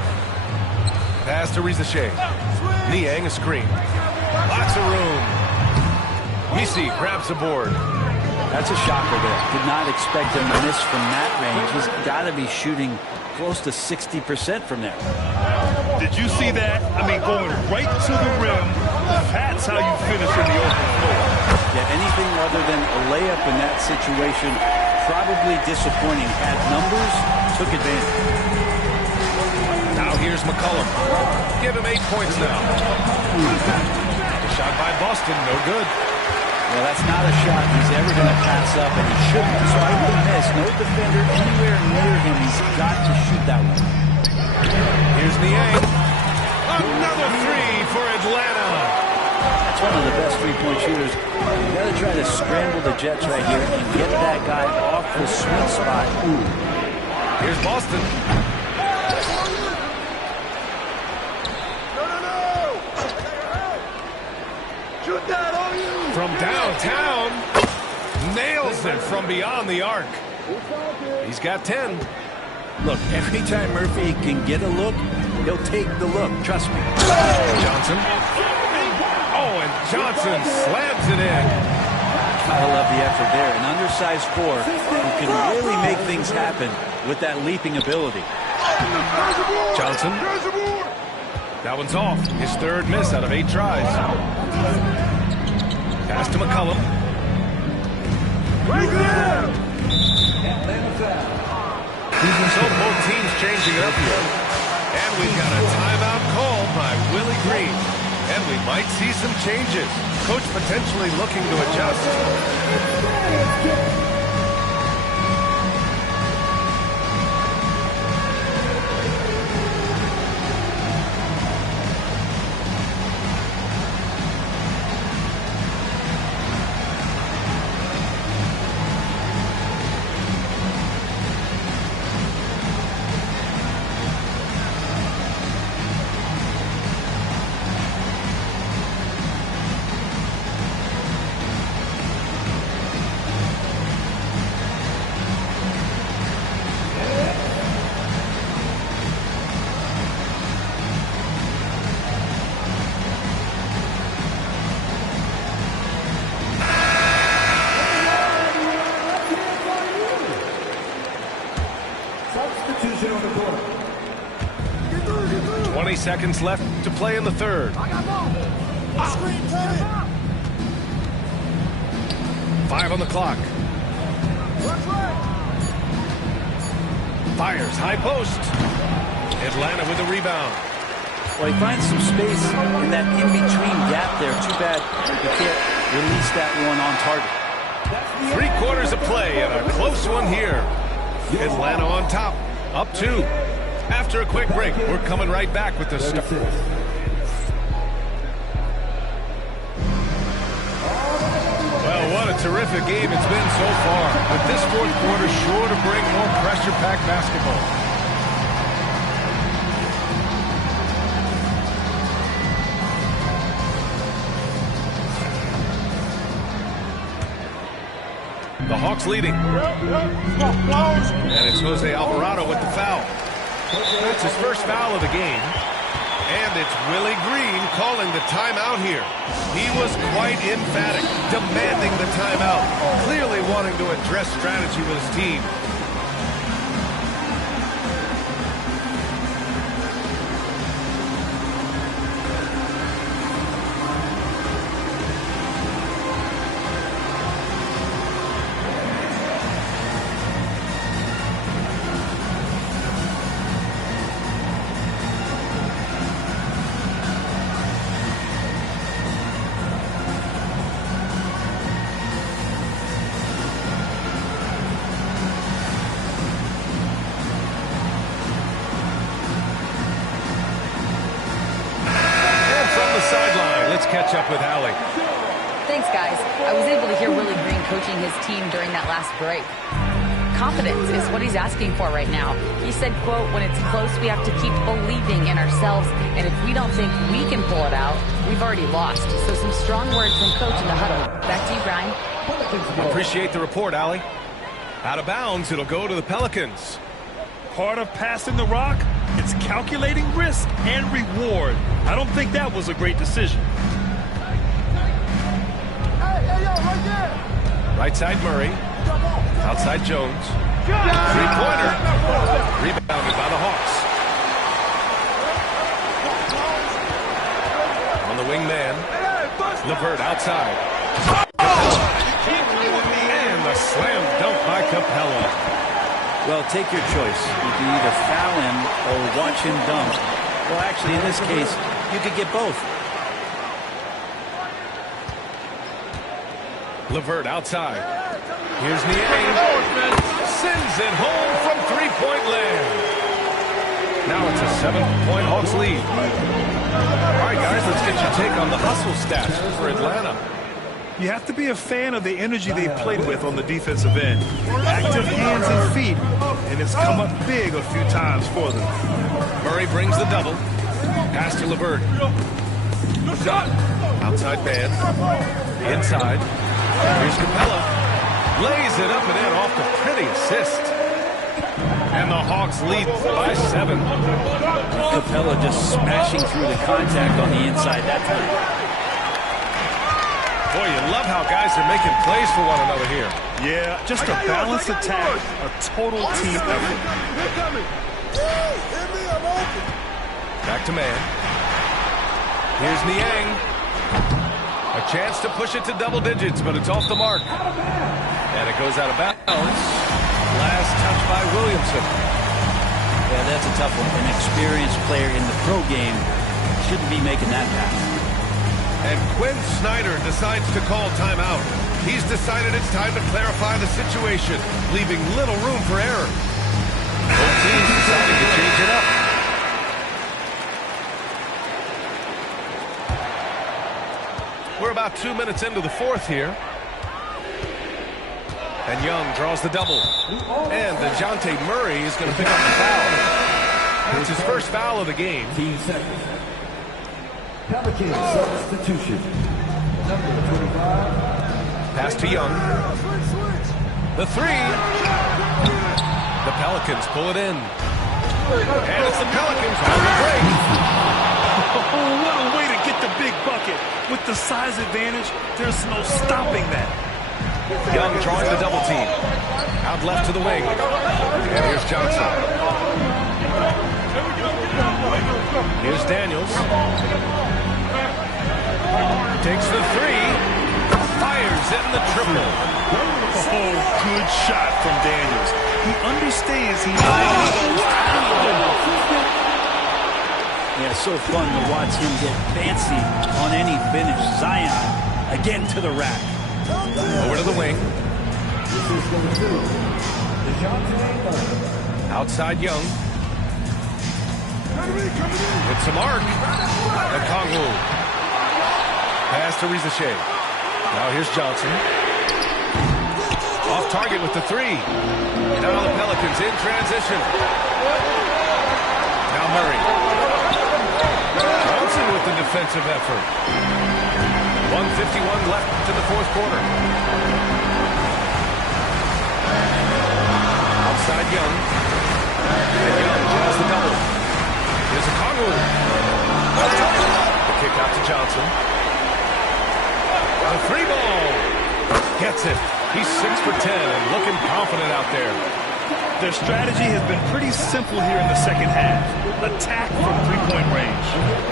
Pass to Rizashe. Niang a screen. Lots of room. Misi grabs the board. That's a shocker there. Did not expect him to miss from that range. He's got to be shooting close to 60% from there. Did you see that? I mean, going right to the rim. That's how you finish in the open floor. Yeah, anything other than a layup in that situation, probably disappointing. Had numbers, took advantage. Now here's McCollum. Give him 8 points now. The shot by Boston, no good. Well, that's not a shot he's ever going to pass up, and he shouldn't. Despite the miss, no defender anywhere near him. He's got to shoot that one. Here's Niang. Another 3 for Atlanta. That's one of the best three-point shooters. You got to try to scramble the Jets right here and get that guy off the sweet spot. Ooh. Here's Boston. Shoot that on you! From downtown. Nails it from beyond the arc. He's got 10. Look, every time Murphy can get a look, he'll take the look. Trust me. Johnson. Oh, and Johnson slams it in. Gotta love the effort there. An undersized four who can really make things happen with that leaping ability. Johnson. That one's off. His third miss out of 8 tries. Pass to McCollum. Right there! So both teams changing it up here. And we've got a timeout called by Willie Green. And we might see some changes. Coach potentially looking to adjust. Substitution on the court. 20 seconds left to play in the third. Screen coming. 5 on the clock. Fires high post. Atlanta with a rebound. Well, he finds some space in that in-between gap there. Too bad he can't release that one on target. 3/4 of play and a close one here. Atlanta on top, up 2. After a quick break, we're coming right back with the start. Well, what a terrific game it's been so far. But this fourth quarter sure to bring more pressure-packed basketball. The Hawks leading. And it's Jose Alvarado with the foul. That's his first foul of the game. And it's Willie Green calling the timeout here. He was quite emphatic, demanding the timeout, clearly wanting to address strategy with his team. Catch up with Allie. Thanks, guys. I was able to hear Willie Green coaching his team during that last break. Confidence is what he's asking for right now. He said, quote, when it's close, we have to keep believing in ourselves, and if we don't think we can pull it out, we've already lost. So some strong words from coach in the huddle. Back to you, Brian. Appreciate the report, Allie. Out of bounds, it'll go to the Pelicans. Part of passing the rock, it's calculating risk and reward. I don't think that was a great decision. Right side Murray. Outside Jones. Three-pointer. Rebounded by the Hawks. On the wing man. LeVert outside. And the slam dunk by Capella. Well, take your choice. You can either foul him or watch him dunk. Well, actually, in this case, you could get both. LeVert outside. Here's Niang. Sends it home from three-point land. Now it's a 7-point Hawks lead. All right, guys, let's get your take on the hustle stats for Atlanta. You have to be a fan of the energy they played with on the defensive end. Active hands and feet, and it's come up big a few times for them. Murray brings the double. Pass to LeVert. Outside man. Inside. Here's Capella. Lays it up and in off the pretty assist. And the Hawks lead by 7. Capella just smashing through the contact on the inside that time. Boy, you love how guys are making plays for one another here. Yeah, just a balanced attack, a total team effort. Back to man. Here's Niang. A chance to push it to double digits, but it's off the mark. And it goes out of bounds. Last touch by Williamson. Yeah, that's a tough one. An experienced player in the pro game shouldn't be making that pass. And Quinn Snyder decides to call timeout. He's decided it's time to clarify the situation, leaving little room for error. Both teams deciding to change it up. We're about 2 minutes into the fourth here. And Young draws the double. And DeJounte Murray is going to pick up the foul. It's his first foul of the game. 15 seconds. Pelicans substitution. Number 25. Pass to Young. The three. The Pelicans pull it in. And it's the Pelicans on the break. Oh, what a way to get the big bucket. With the size advantage, there's no stopping that. Young drawing the double team. Out left to the wing. And here's Johnson. Here's Daniels. Takes the three. Fires in the triple. Oh, good shot from Daniels. He understands he Yeah, so fun to watch him get fancy on any finish. Zion again to the rack. Over to the wing. Outside Young. With some arc. Okongwu. Pass to Rizeshe. Now here's Johnson. Off target with the three. Now the Pelicans in transition. Now Murray. Johnson with the defensive effort. 1:51 left to the fourth quarter. Outside Young. And Young draws the double. Here's Okongwu. The kick out to Johnson. The three ball. Gets it. He's 6 for 10 and looking confident out there. Their strategy has been pretty simple here in the second half. Attack from three-point range.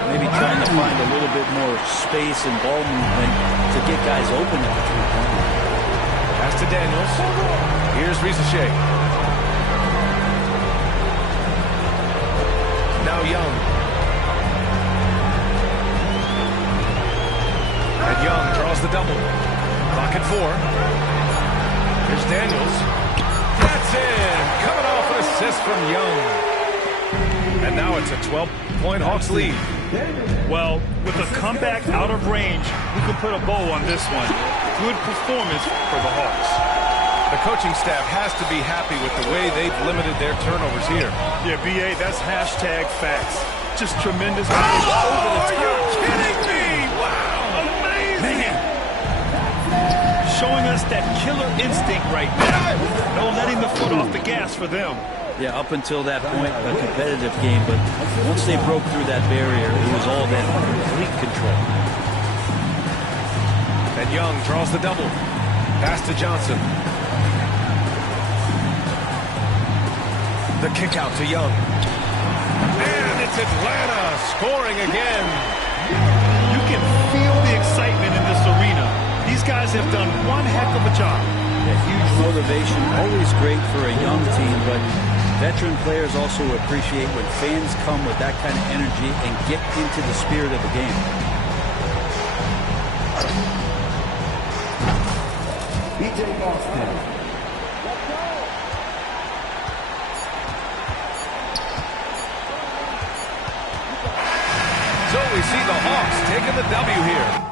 Maybe trying to find a little bit more space and ball movement to get guys open at the three-point line. Pass to Daniels. Here's Rizeshe. Now Young. And Young draws the double. Clock at 4. Here's Daniels. That's in. Coming off an assist from Young. And now it's a 12-point Hawks lead. Well, with a comeback out of range, we can put a bow on this one. Good performance for the Hawks. The coaching staff has to be happy with the way they've limited their turnovers here. Yeah, BA, that's hashtag facts. Just tremendous. Oh, are you kidding me? Wow. Amazing. Showing us that killer instinct right now. No letting the foot off the gas for them. Yeah, up until that point, a competitive game, but once they broke through that barrier, it was all then complete control. And Young draws the double. Pass to Johnson. The kick out to Young. And it's Atlanta scoring again. You can feel the excitement in this arena. These guys have done one heck of a job. Yeah, huge motivation, always great for a young team, but veteran players also appreciate when fans come with that kind of energy and get into the spirit of the game. BJ Boston. So we see the Hawks taking the W here.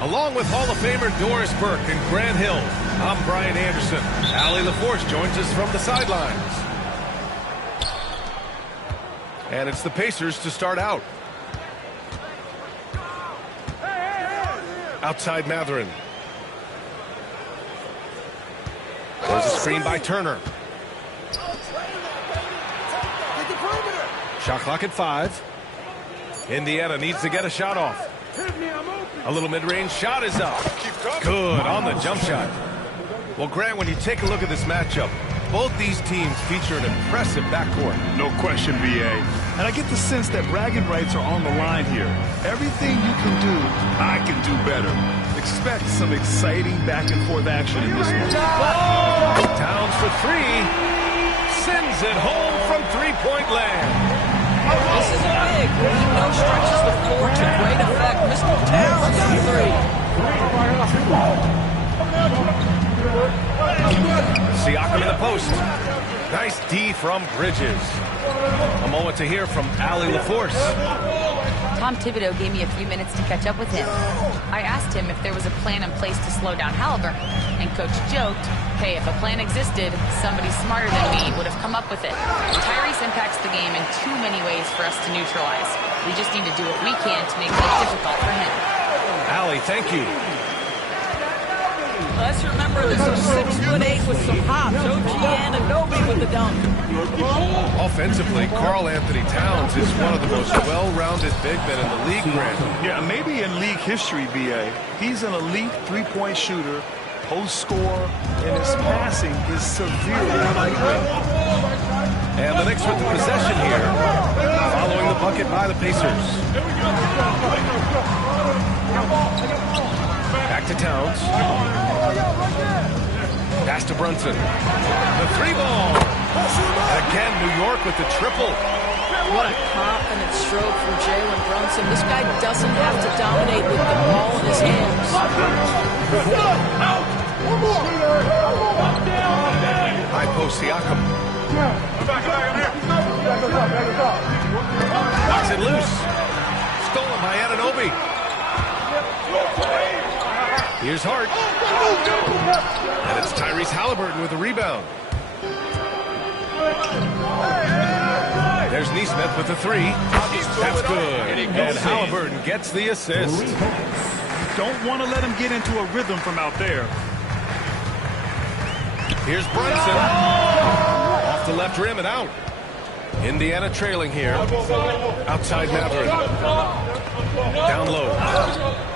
Along with Hall of Famer Doris Burke and Grant Hill, I'm Brian Anderson. Allie LaForce joins us from the sidelines. And it's the Pacers to start out. Outside Matherin. There's a screen by Turner. Shot clock at 5. Indiana needs to get a shot off. A little mid-range shot is up. Good on the jump shot. Well, Grant, when you take a look at this matchup, both these teams feature an impressive backcourt. No question, BA. And I get the sense that bragging rights are on the line here. Everything you can do, I can do better. Expect some exciting back-and-forth action in this one. Towns for 3. Sends it home from three-point land. This is big. He no-stretches the floor to great effect. Mr. Towns for 3. Siakam in the post. Nice D from Bridges. A moment to hear from Allie LaForce. Tom Thibodeau gave me a few minutes to catch up with him. I asked him if there was a plan in place to slow down Halliburton, and Coach joked, hey, if a plan existed, somebody smarter than me would have come up with it. Tyrese impacts the game in too many ways for us to neutralize. We just need to do what we can to make it difficult for him. Allie, thank you. Let's remember this is 6'8" with some hops. OG Anunoby with the dunk. Offensively, Karl Anthony Towns is one of the most well-rounded big men in the league, Grant. Yeah, maybe in league history, BA. He's an elite three-point shooter, post scorer, and his passing is severely underrated. And the Knicks with the possession here, following the bucket by the Pacers. Back to Towns. Pass to Brunson. The 3-ball. And again, New York with the triple. What a confident stroke from Jalen Brunson. This guy doesn't have to dominate with the ball in his hands. High post Siakam. Knocks it loose. Stolen by Anunoby. Here's Hart. And it's Tyrese Halliburton with the rebound. There's Neesmith with the 3. That's good. And Halliburton gets the assist. Don't want to let him get into a rhythm from out there. Here's Brunson. Off the left rim and out. Indiana trailing here. Outside Matherin. Down low.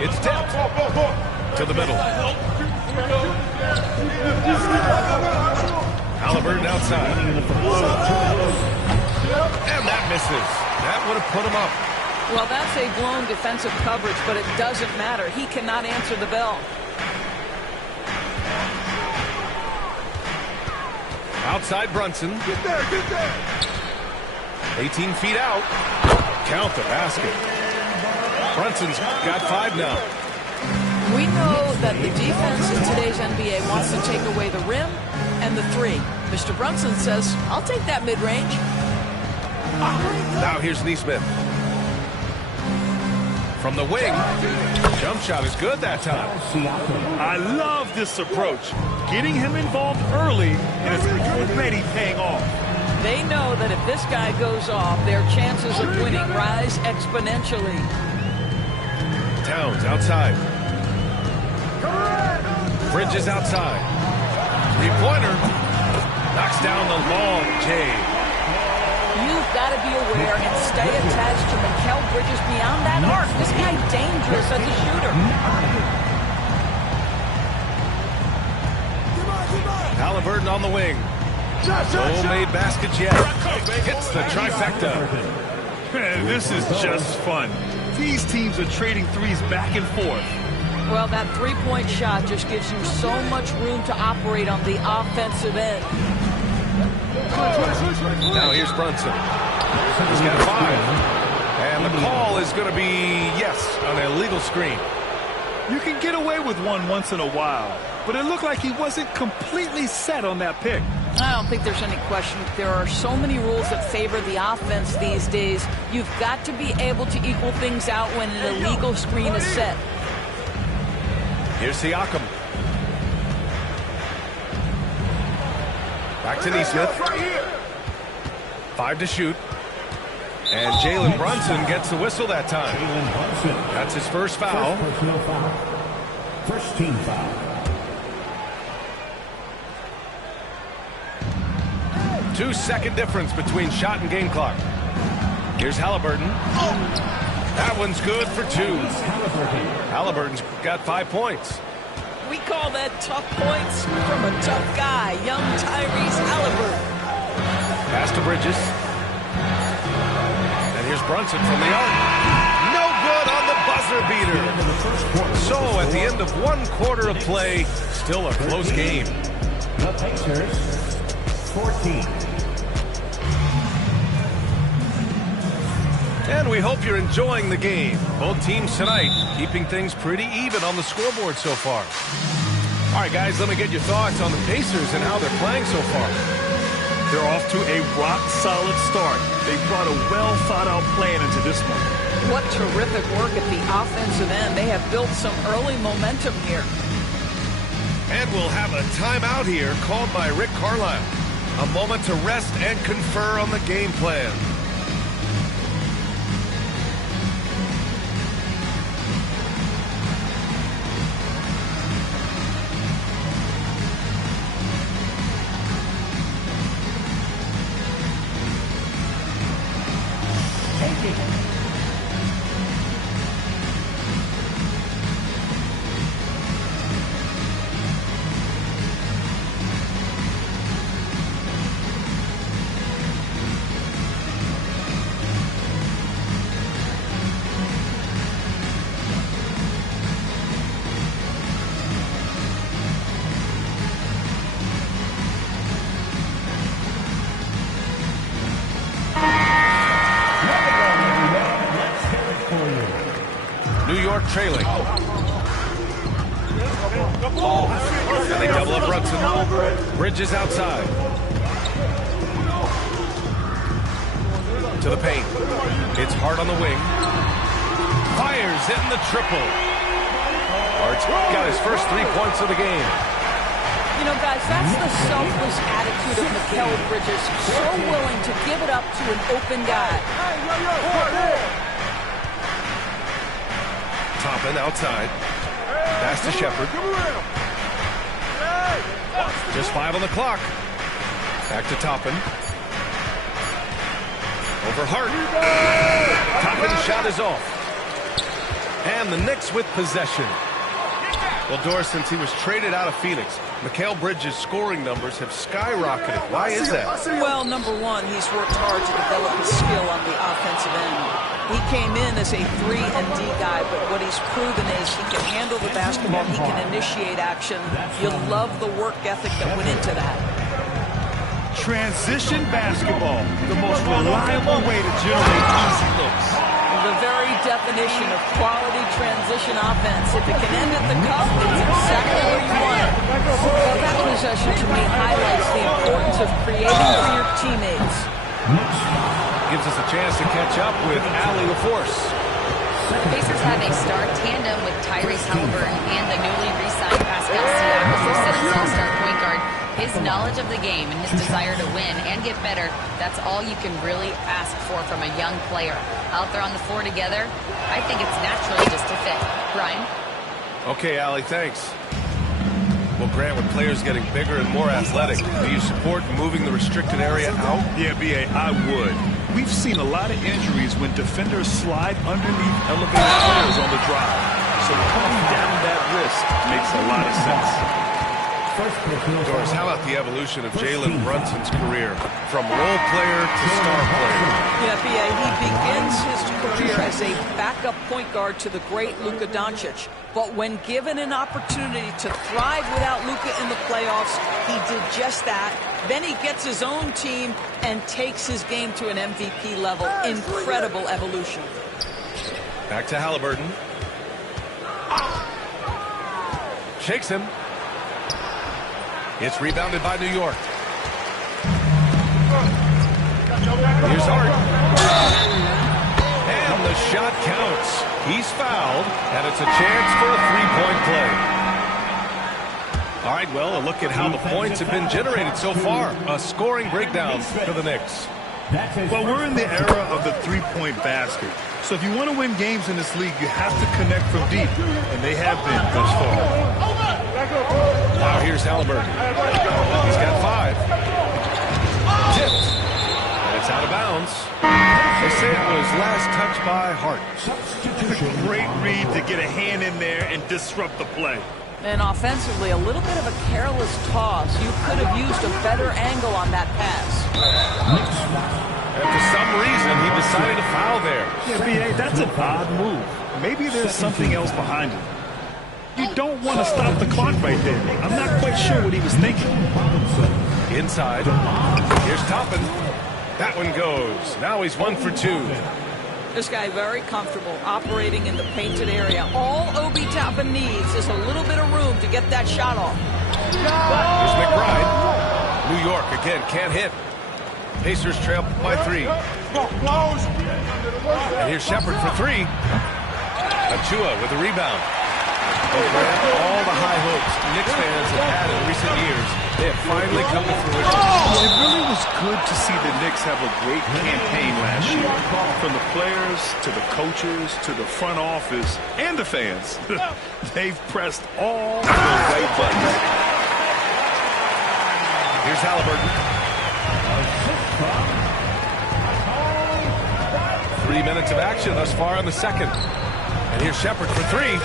It's tipped. To the middle. Halliburton outside. And that misses. That would have put him up. Well, that's a blown defensive coverage, but it doesn't matter. He cannot answer the bell. Outside Brunson. Get there, get there. 18 feet out. Count the basket. Brunson's got 5 now. We know that the defense in today's NBA wants to take away the rim and the 3. Mr. Brunson says, I'll take that mid-range. Now here's Neesmith. From the wing. Jump shot is good that time. I love this approach. Getting him involved early and it's already paying off. They know that if this guy goes off, their chances of winning rise exponentially. Towns outside. Bridges outside. 3-pointer. Knocks down the long J. You've got to be aware and stay attached to Mikal Bridges beyond that arc. This guy's dangerous as a shooter. Halliburton on the wing. No made basket yet. Hits the trifecta. Man, this is just fun. These teams are trading threes back and forth. Well, that three-point shot just gives you so much room to operate on the offensive end. Now here's Brunson. He's got 5. And the call is going to be, yes, on an illegal screen. You can get away with one once in a while, but it looked like he wasn't completely set on that pick. I don't think there's any question. There are so many rules that favor the offense these days. You've got to be able to equal things out when an illegal screen is set. Here's Siakam. Back to Nesmith. 5 to shoot. And Jalen Brunson gets the whistle that time. That's his first foul. First team foul. Two-second difference between shot and game clock. Here's Halliburton. That one's good for 2. Halliburton's got 5 points. We call that tough points from a tough guy, young Tyrese Halliburton. Pass to Bridges. And here's Brunson from the arc. No good on the buzzer beater. So at the end of 1 quarter of play, still a close game. The Pacers, 14. And we hope you're enjoying the game. Both teams tonight keeping things pretty even on the scoreboard so far. All right, guys, let me get your thoughts on the Pacers and how they're playing so far. They're off to a rock-solid start. They brought a well-thought-out plan into this one. What terrific work at the offensive end. They have built some early momentum here. And we'll have a timeout here called by Rick Carlisle. A moment to rest and confer on the game plan. Trailing. And they double up Brunson. Bridges outside. To the paint. It's Hart on the wing. Fires in the triple. Hart's got his first 3 points of the game. You know, guys, that's the selfless attitude of Mikal Bridges. So willing to give it up to an open guy. Toppin outside. Pass to Shepard. Just 5 on the clock. Back to Toppin. Over Hart. Toppin's shot is off. And the Knicks with possession. Well, Doris, since he was traded out of Phoenix, Mikal Bridges' scoring numbers have skyrocketed. Why is that? Well, number one, he's worked hard to develop his skill on the offensive end. He came in as a 3-and-D guy, but what he's proven is he can handle the basketball, he can initiate action. You love the work ethic that went into that. Transition basketball, the most reliable way to generate easy looks. The very definition of quality transition offense. If it can end at the cup, it's exactly where you want it. Well, that possession to me highlights the importance of creating for your teammates. Gives us a chance to catch up with Allie LaForce. The Pacers have a star tandem with Tyrese Halliburton and the newly re-signed Pascal Siakam, who set an all-star point guard. His knowledge of the game and his desire to win and get better, that's all you can really ask for from a young player. Out there on the floor together, I think it's naturally just a fit. Brian? Okay, Allie, thanks. Well, Grant, with players getting bigger and more athletic, do you support moving the restricted area out? Yeah, B.A., I would. We've seen a lot of injuries when defenders slide underneath elevated players on the drive. So cutting down that risk makes a lot of sense. Doris, how about the evolution of Jalen Brunson's career from role player to star player? You Yeah, B.A., he begins his career as a backup point guard to the great Luka Doncic. But when given an opportunity to thrive without Luka in the playoffs, he did just that. Then he gets his own team and takes his game to an MVP level. Incredible evolution. Back to Halliburton. Shakes him. It's rebounded by New York. Here's Hart. And the shot counts. He's fouled, and it's a chance for a three-point play. All right, well, a look at how the points have been generated so far. A scoring breakdown for the Knicks. Well, we're in the era of the three-point basket. So if you want to win games in this league, you have to connect from deep, and they have been thus far. Now here's Halliburton. He's got 5. Tipped. And it's out of bounds. They say it was last touched by Hart. Great read to get a hand in there and disrupt the play. And offensively, a little bit of a careless toss. You could have used a better angle on that pass. And for some reason, he decided to foul there. Yeah, B.A., that's an odd move. Maybe there's something else behind it. You don't want to stop the clock right there. I'm not quite sure what he was thinking. Inside. Here's Toppin. That one goes. Now he's 1 for 2. This guy very comfortable operating in the painted area. All Obi Toppin needs is a little bit of room to get that shot off. Here's McBride. New York again can't hit. Pacers trail by 3. And here's Shepard for 3. Achua with the rebound. All the high hopes Knicks fans have had in recent years, they have finally come to fruition. It really was good to see the Knicks have a great campaign last year. From the players to the coaches to the front office and the fans. They've pressed all the right buttons. Here's Halliburton. 3 minutes of action thus far in the second. And here's Shepard for 3.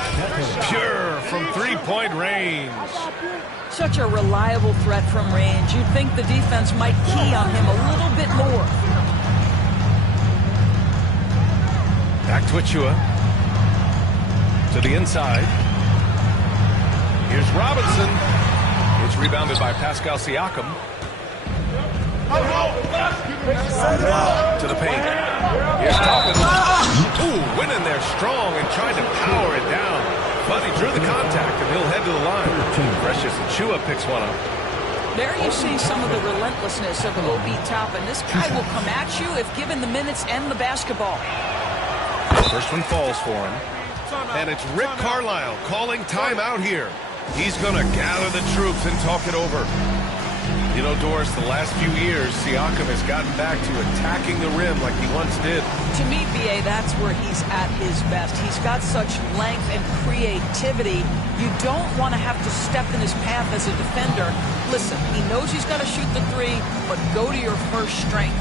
Pure from three-point range. Such a reliable threat from range. You'd think the defense might key on him a little bit more. Back to Achua. To the inside. Here's Robinson. It's rebounded by Pascal Siakam. To the paint. Here's Toppin. Ooh, went in there strong and tried to power it down. But he drew the contact, and he'll head to the line. Precious Achua picks one up. There you see some of the relentlessness of Obi Toppin. This guy will come at you if given the minutes and the basketball. First one falls for him. And it's Rick Carlisle calling timeout here. He's going to gather the troops and talk it over. You know, Doris, the last few years, Siakam has gotten back to attacking the rim like he once did. To me, B.A., that's where he's at his best. He's got such length and creativity. You don't want to have to step in his path as a defender. Listen, he knows he's got to shoot the 3, but go to your first strength.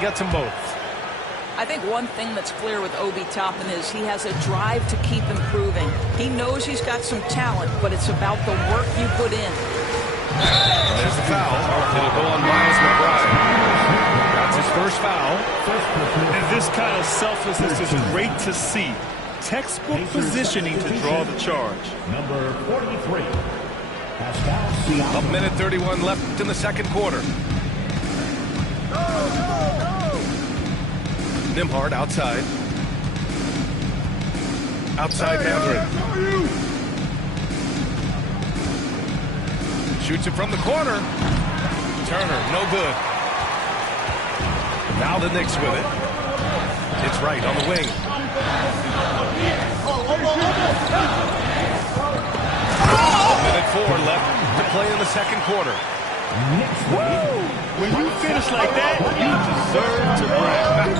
Gets them both. I think one thing that's clear with Obi Toppin is he has a drive to keep improving. He knows he's got some talent, but it's about the work you put in. And there's the foul. It'll go on Miles McBride. That's his first foul. And this kind of selflessness is great to see. Textbook positioning to draw the charge. Number 43. A minute 31 left in the second quarter. Nimhard outside. Outside Mathurin. Shoots it from the corner. Turner, no good. Now the Knicks with it. It's right on the wing. Minute 4 left to play in the second quarter. When you finish like that, you deserve to brag.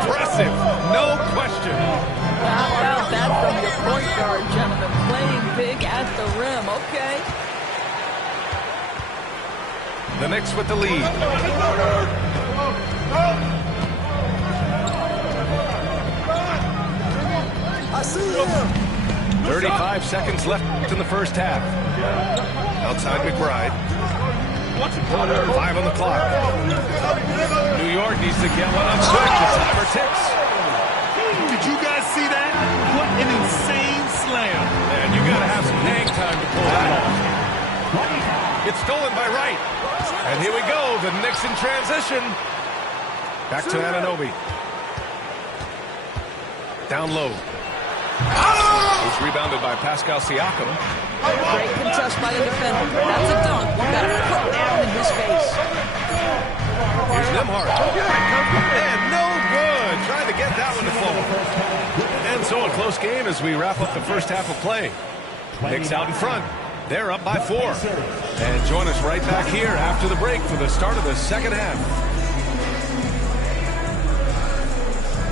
Impressive, no question. big at the rim. Okay. The Knicks with the lead. 35 seconds left in the first half. Outside McBride. 5 on the clock. New York needs to get one up quick. The timer ticks. Did you guys see that? What an insane slam. And you got to have some hang time to pull that off. It's stolen by Wright. And here we go. The Knicks in transition. Back to Anunoby. Down low. It's rebounded by Pascal Siakam. Great contest by the defender. That's a dunk. You got to put down in his face. Here's Nembhard. And no good. Trying to get that one to fall. And so a close game as we wrap up the first half of play. Knicks out in front. They're up by 4. And join us right back here after the break for the start of the second half.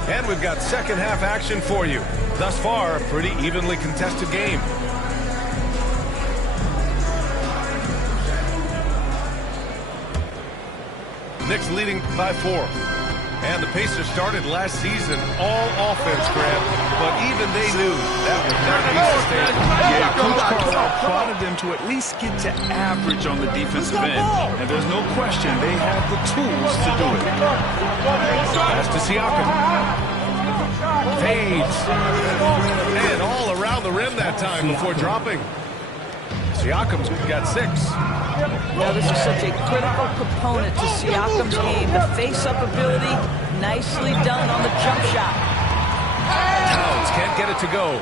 And we've got second half action for you. Thus far, a pretty evenly contested game. Knicks leading by 4. And the Pacers started last season all offense, Graham, but even they knew that would not be sustainable. Yeah, Coach Carlisle prodded them to at least get to average on the defensive end. And there's no question they have the tools to do it. Pass to Siakam. Fades. And all around the rim that time before dropping. Siakam's got 6. Now, this is such a critical component to Siakam's game. The face-up ability, nicely done on the jump shot. Towns can't get it to go.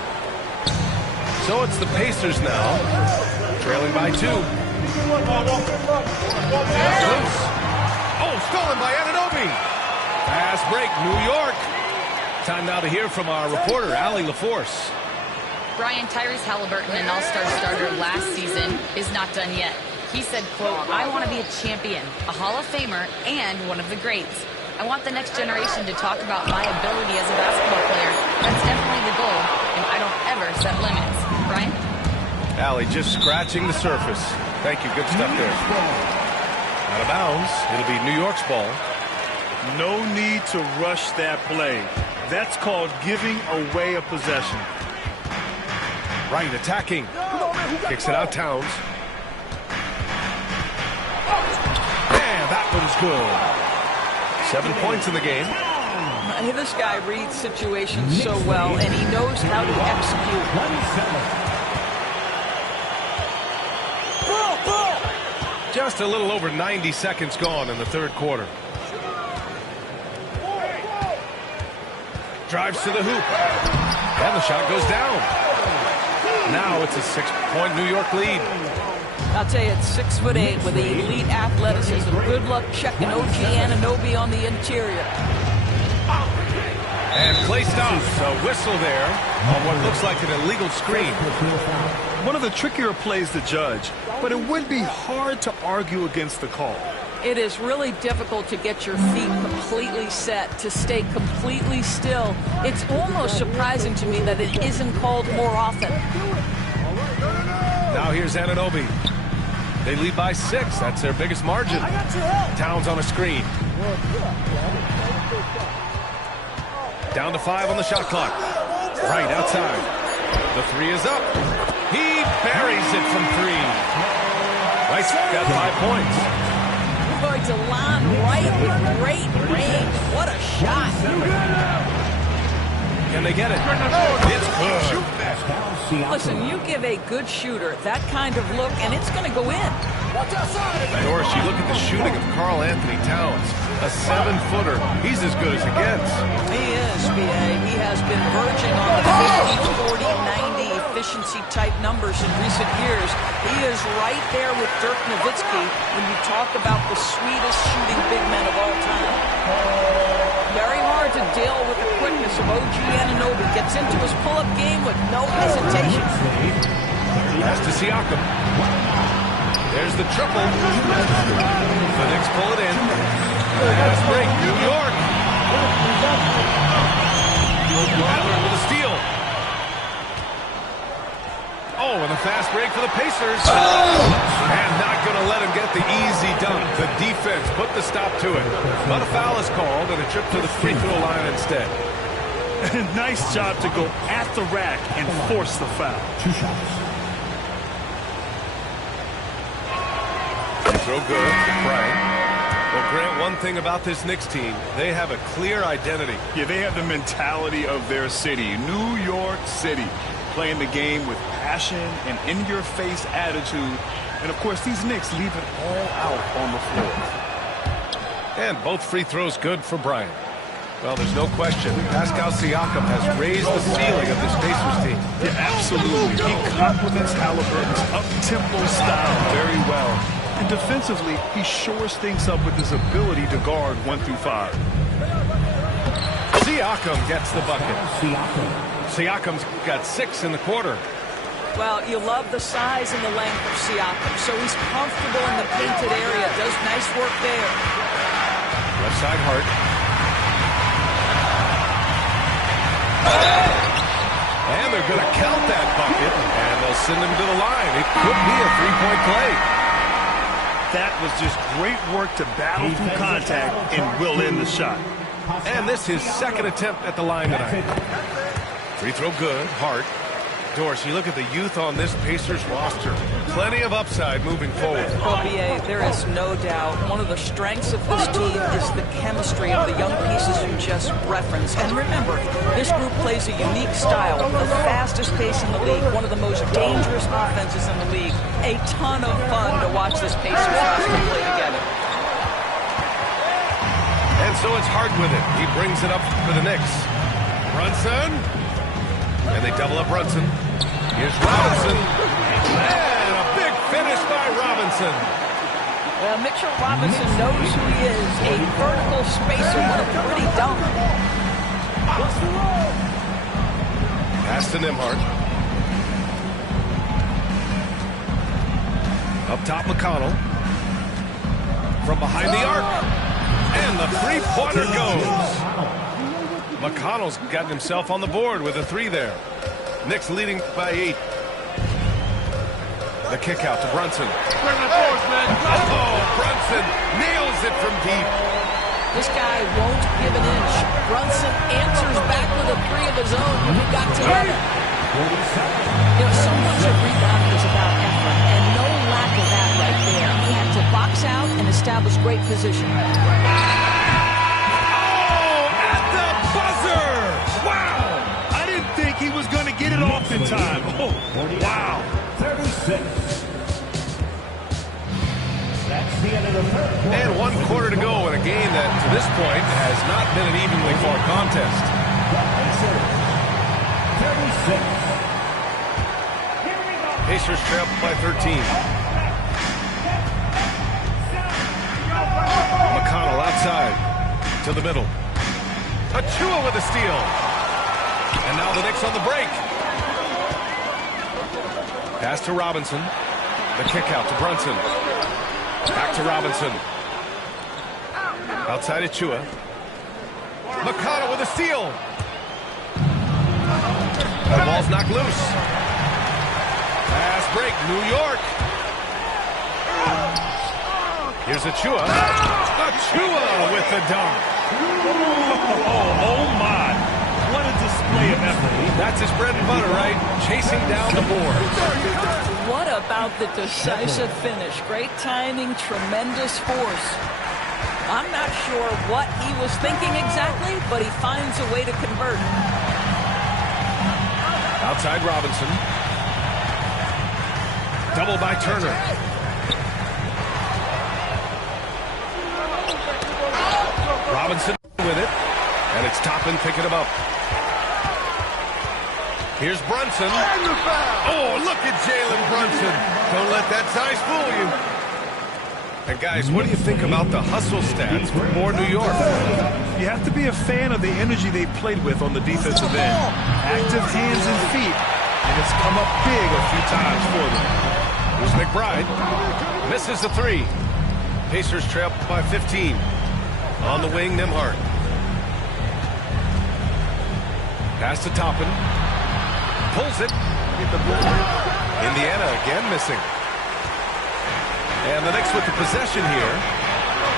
So it's the Pacers now, trailing by 2. Loose. Oh, stolen by Anunoby. Fast break, New York. Time now to hear from our reporter, Allie LaForce. Brian, Tyrese Halliburton, an all-star starter last season, is not done yet. He said, quote, "I want to be a champion, a Hall of Famer, and one of the greats. I want the next generation to talk about my ability as a basketball player. That's definitely the goal, and I don't ever set limits." Brian? Allie just scratching the surface. Thank you. Good stuff there. Out of bounds. It'll be New York's ball. No need to rush that play. That's called giving away a possession. Right, attacking. Kicks it out, Towns. And that one's good. 7 points in the game. This guy reads situations so well, and he knows how to execute. Just a little over 90 seconds gone in the third quarter. Drives to the hoop. And the shot goes down. Now it's a 6-point New York lead. I'll tell you, it's 6'8" with elite athleticism. Good luck checking OG Anunoby on the interior. And play stops. A whistle there on what looks like an illegal screen. One of the trickier plays to judge, but it would be hard to argue against the call. It is really difficult to get your feet completely set, to stay completely still. It's almost surprising to me that it isn't called more often. Now here's Anunoby. They lead by 6. That's their biggest margin. Towns on a screen. Down to 5 on the shot clock. Right outside. The 3 is up. He buries it from 3. Wright's got 5 points. Going to line right with great range. What a shot. Can they get it? It's good. Listen, you give a good shooter that kind of look, and it's going to go in. Doris, you look at the shooting of Karl Anthony Towns. A 7-footer. He's as good as it gets. He is, B.A. He has been verging on the 50, 40, 90 efficiency type numbers in recent years. He is right there with Dirk Nowitzki when you talk about the sweetest shooting big men of all time. Very hard to deal with the quickness of OG Anunoby. Gets into his pull-up game with no hesitation. Pass to Siakam. There's the triple. The Knicks pull it in. Fast break, New York. Adler with a steal. Oh, and the fast break for the Pacers. And not going to let him get the easy dunk. The defense put the stop to it. But a foul is called and a trip to the free throw line instead. Nice job to go at the rack and force the foul. 2 shots. Free throw good. Bryant. Well, Grant, one thing about this Knicks team, they have a clear identity. Yeah, they have the mentality of their city, New York City, playing the game with passion and in-your-face attitude. And, of course, these Knicks leave it all out on the floor. And both free throws good for Bryant. Well, there's no question. Pascal Siakam has raised the ceiling of this Pacers team. Yeah, absolutely. He complements Halliburton's up-tempo style very well. And defensively, he shores things up with his ability to guard 1 through 5. Siakam gets the bucket. Siakam's got 6 in the quarter. Well, you love the size and the length of Siakam, so he's comfortable in the painted area. Does nice work there. Left side Hart. And they're going to count that bucket, and they'll send him to the line. It could be a three-point play. That was just great work to battle through contact and will in the shot. And this is second attempt at the line tonight. Free throw good. Hart. Dorsey, look at the youth on this Pacers roster. Plenty of upside moving forward. Well, B.A., there is no doubt one of the strengths of this team is the chemistry of the young pieces you just referenced. And remember, this group plays a unique style, the fastest pace in the league, one of the most dangerous offenses in the league. A ton of fun to watch this Pacers roster play together. And so it's Hart with it. He brings it up for the Knicks. Brunson. And they double up Brunson. Here's Robinson. And a big finish by Robinson. Well, Mitchell Robinson knows who he is. A vertical spacer. What a pretty dunk. Pass to Nembhard. Up top, McConnell. From behind the arc. And the three-pointer goes. McConnell's gotten himself on the board with a 3 there. Knicks leading by 8. The kick out to Brunson. Oh, Brunson nails it from deep. This guy won't give an inch. Brunson answers back with a 3 of his own when he got together. You know, so much of rebounding is about effort, and no lack of that right there. He had to box out and establish great position. He was going to get it off in time. Oh, wow. 36. That's the end of the third quarter. And 1 quarter to go in a game that, to this point, has not been an evenly fought contest. 36. Pacers trail by 13. McConnell outside to the middle. Achua with a steal. And now the Knicks on the break. Pass to Robinson. The kick out to Brunson. Back to Robinson. Outside Achua. McConnell with a steal. The ball's knocked loose. Pass break, New York. Here's Achua. Achua with the dunk. Oh my. What a display of effort. That's his bread and butter, right? Chasing down the board. What about the decisive finish? Great timing, tremendous force. I'm not sure what he was thinking exactly, but he finds a way to convert. Outside Robinson. Double by Turner. Robinson with it. And it's Toppin picking him up. Here's Brunson. Oh, look at Jalen Brunson. Don't let that size fool you. And guys, what do you think about the hustle stats for more New York? You have to be a fan of the energy they played with on the defensive end. Active hands and feet, and it's come up big a few times for them. Here's McBride. Misses the 3. Pacers trail by 15. On the wing, Nembhard. Pass to Toppin. Pulls it. Indiana again missing. And the Knicks with the possession here.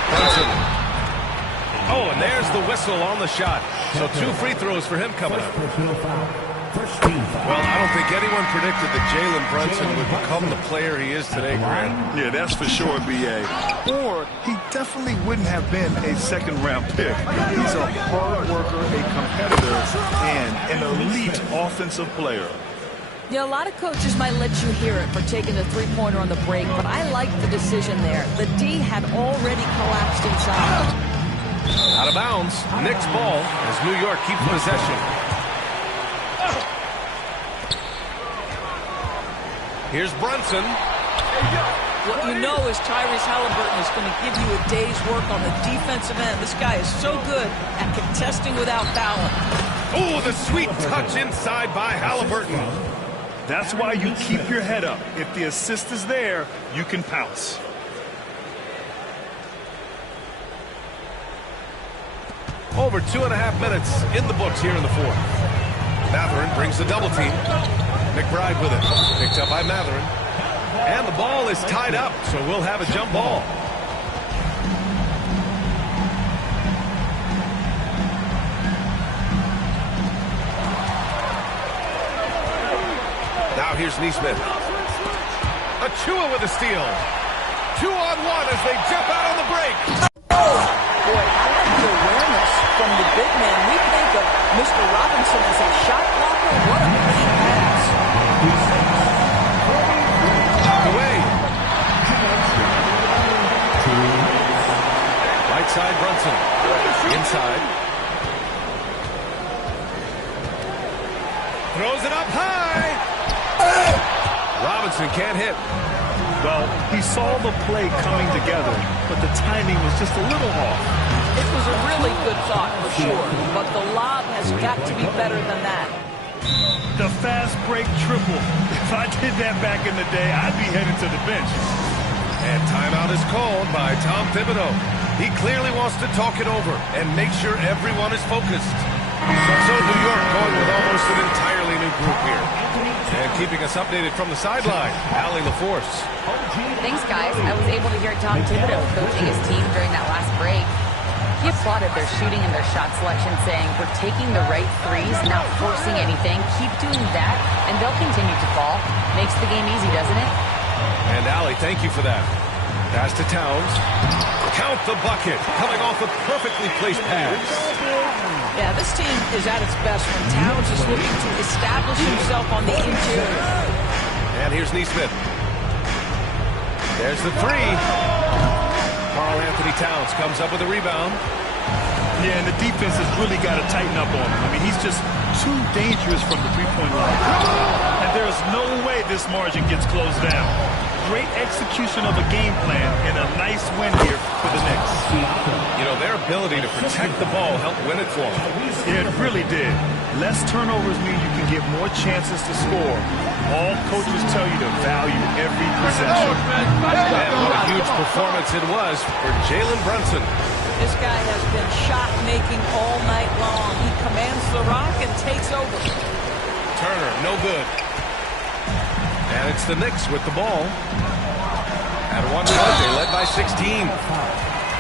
Brunson. Oh, and there's the whistle on the shot. So 2 free throws for him coming up. Well, I don't think anyone predicted that Jalen Brunson would become the player he is today, Grant. Yeah, that's for sure, B.A. Or he definitely wouldn't have been a second-round pick. He's a hard worker, a competitor, and an elite offensive player. Yeah, a lot of coaches might let you hear it for taking the three-pointer on the break, but I like the decision there. The D had already collapsed inside. Out of bounds. Knicks ball as New York keeps possession. Here's Brunson. What you know is Tyrese Halliburton is going to give you a day's work on the defensive end. This guy is so good at contesting without fouling. Oh, the sweet touch inside by Halliburton. That's why you keep your head up. If the assist is there, you can pounce. Over 2.5 minutes in the books here in the fourth. Mathurin brings the double team. McBride with it. Picked up by Mathurin. And the ball is tied up, so we'll have a jump ball. Now here's Neesmith. Achua with a steal. 2-on-1 as they jump out on the break. Boy, I like the awareness from the big man. We think of Mr. Robinson as a shot blocker. What a clean pass. Away. Right side Brunson. Inside. Throws it up high. Robinson can't hit. Well, he saw the play coming together, but the timing was just a little off. It was a really good thought for sure, but the lob has got to be better than that. The fast break triple. If I did that back in the day, I'd be headed to the bench. And timeout is called by Tom Thibodeau. He clearly wants to talk it over and make sure everyone is focused. So New York going with almost an entirely new group here. And keeping us updated from the sideline, Allie LaForce. Thanks, guys. I was able to hear Tom Thibodeau coaching his team during that last break. He applauded their shooting and their shot selection, saying, "We're taking the right threes, not forcing anything. Keep doing that, and they'll continue to fall." Makes the game easy, doesn't it? And Allie, thank you for that. Pass to Towns. Count the bucket, coming off a perfectly placed pass. Yeah, this team is at its best when Towns is looking to establish himself on the interior. And here's Neesmith. There's the three. Karl Anthony Towns comes up with a rebound. Yeah, and the defense has really got to tighten up on him. I mean, he's just too dangerous from the three-point line. And there's no way this margin gets closed down. Great execution of a game plan and a nice win here for the Knicks. You know, their ability to protect the ball helped win it for them. Yeah, it really did. Less turnovers mean you can get more chances to score. All coaches tell you to value every possession. And what a huge performance it was for Jalen Brunson. This guy has been shot-making all night long. He commands the rock and takes over. Turner, no good. And it's the Knicks with the ball. At one point, they led by 16.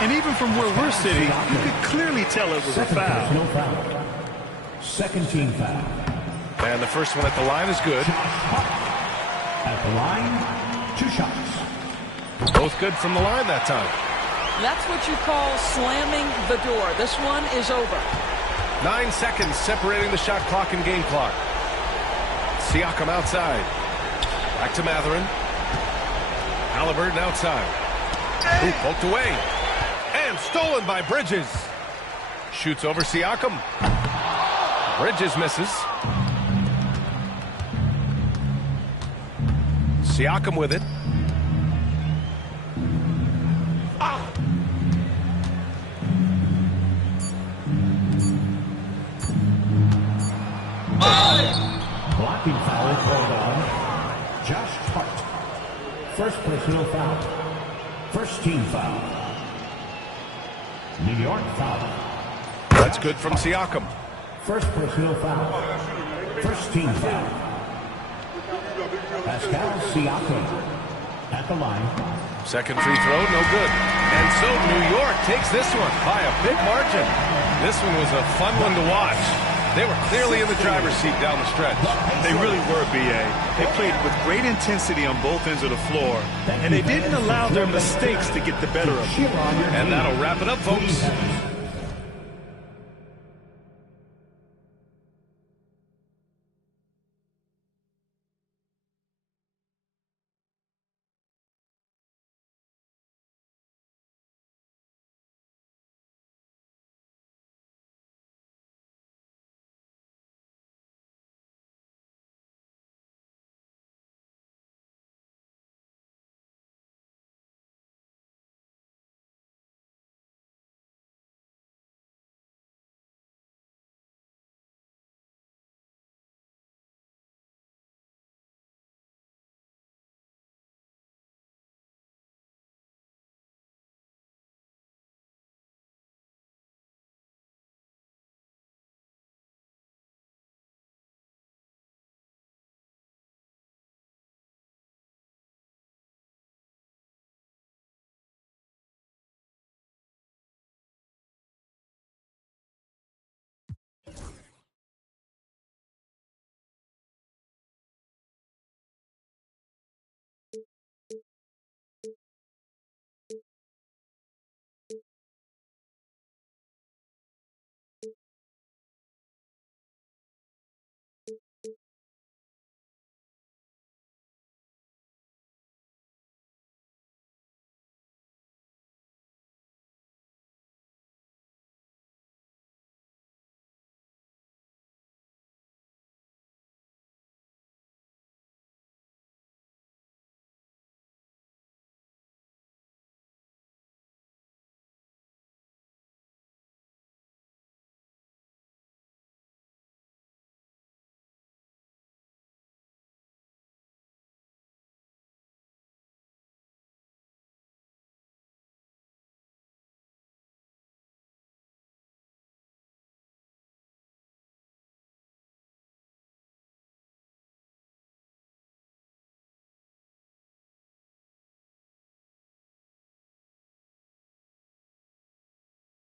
And even from where we're sitting, you could clearly tell it was a foul. Second team foul. And the first one at the line is good. At the line, 2 shots. Both good from the line that time. That's what you call slamming the door. This one is over. 9 seconds separating the shot clock and game clock. Siakam outside. Back to Mathurin. Halliburton outside. Ooh, poked away. And stolen by Bridges. Shoots over Siakam. Bridges misses. Siakam with it. Blocking foul called on Josh Hart. First personal foul. First team foul. New York foul. That's good from Siakam. First personal foul. First team foul. At the line. Second free throw, no good. And so New York takes this one by a big margin. This one was a fun one to watch. They were clearly in the driver's seat down the stretch. They really were, B.A. They played with great intensity on both ends of the floor, and they didn't allow their mistakes to get the better of them. And that'll wrap it up, folks.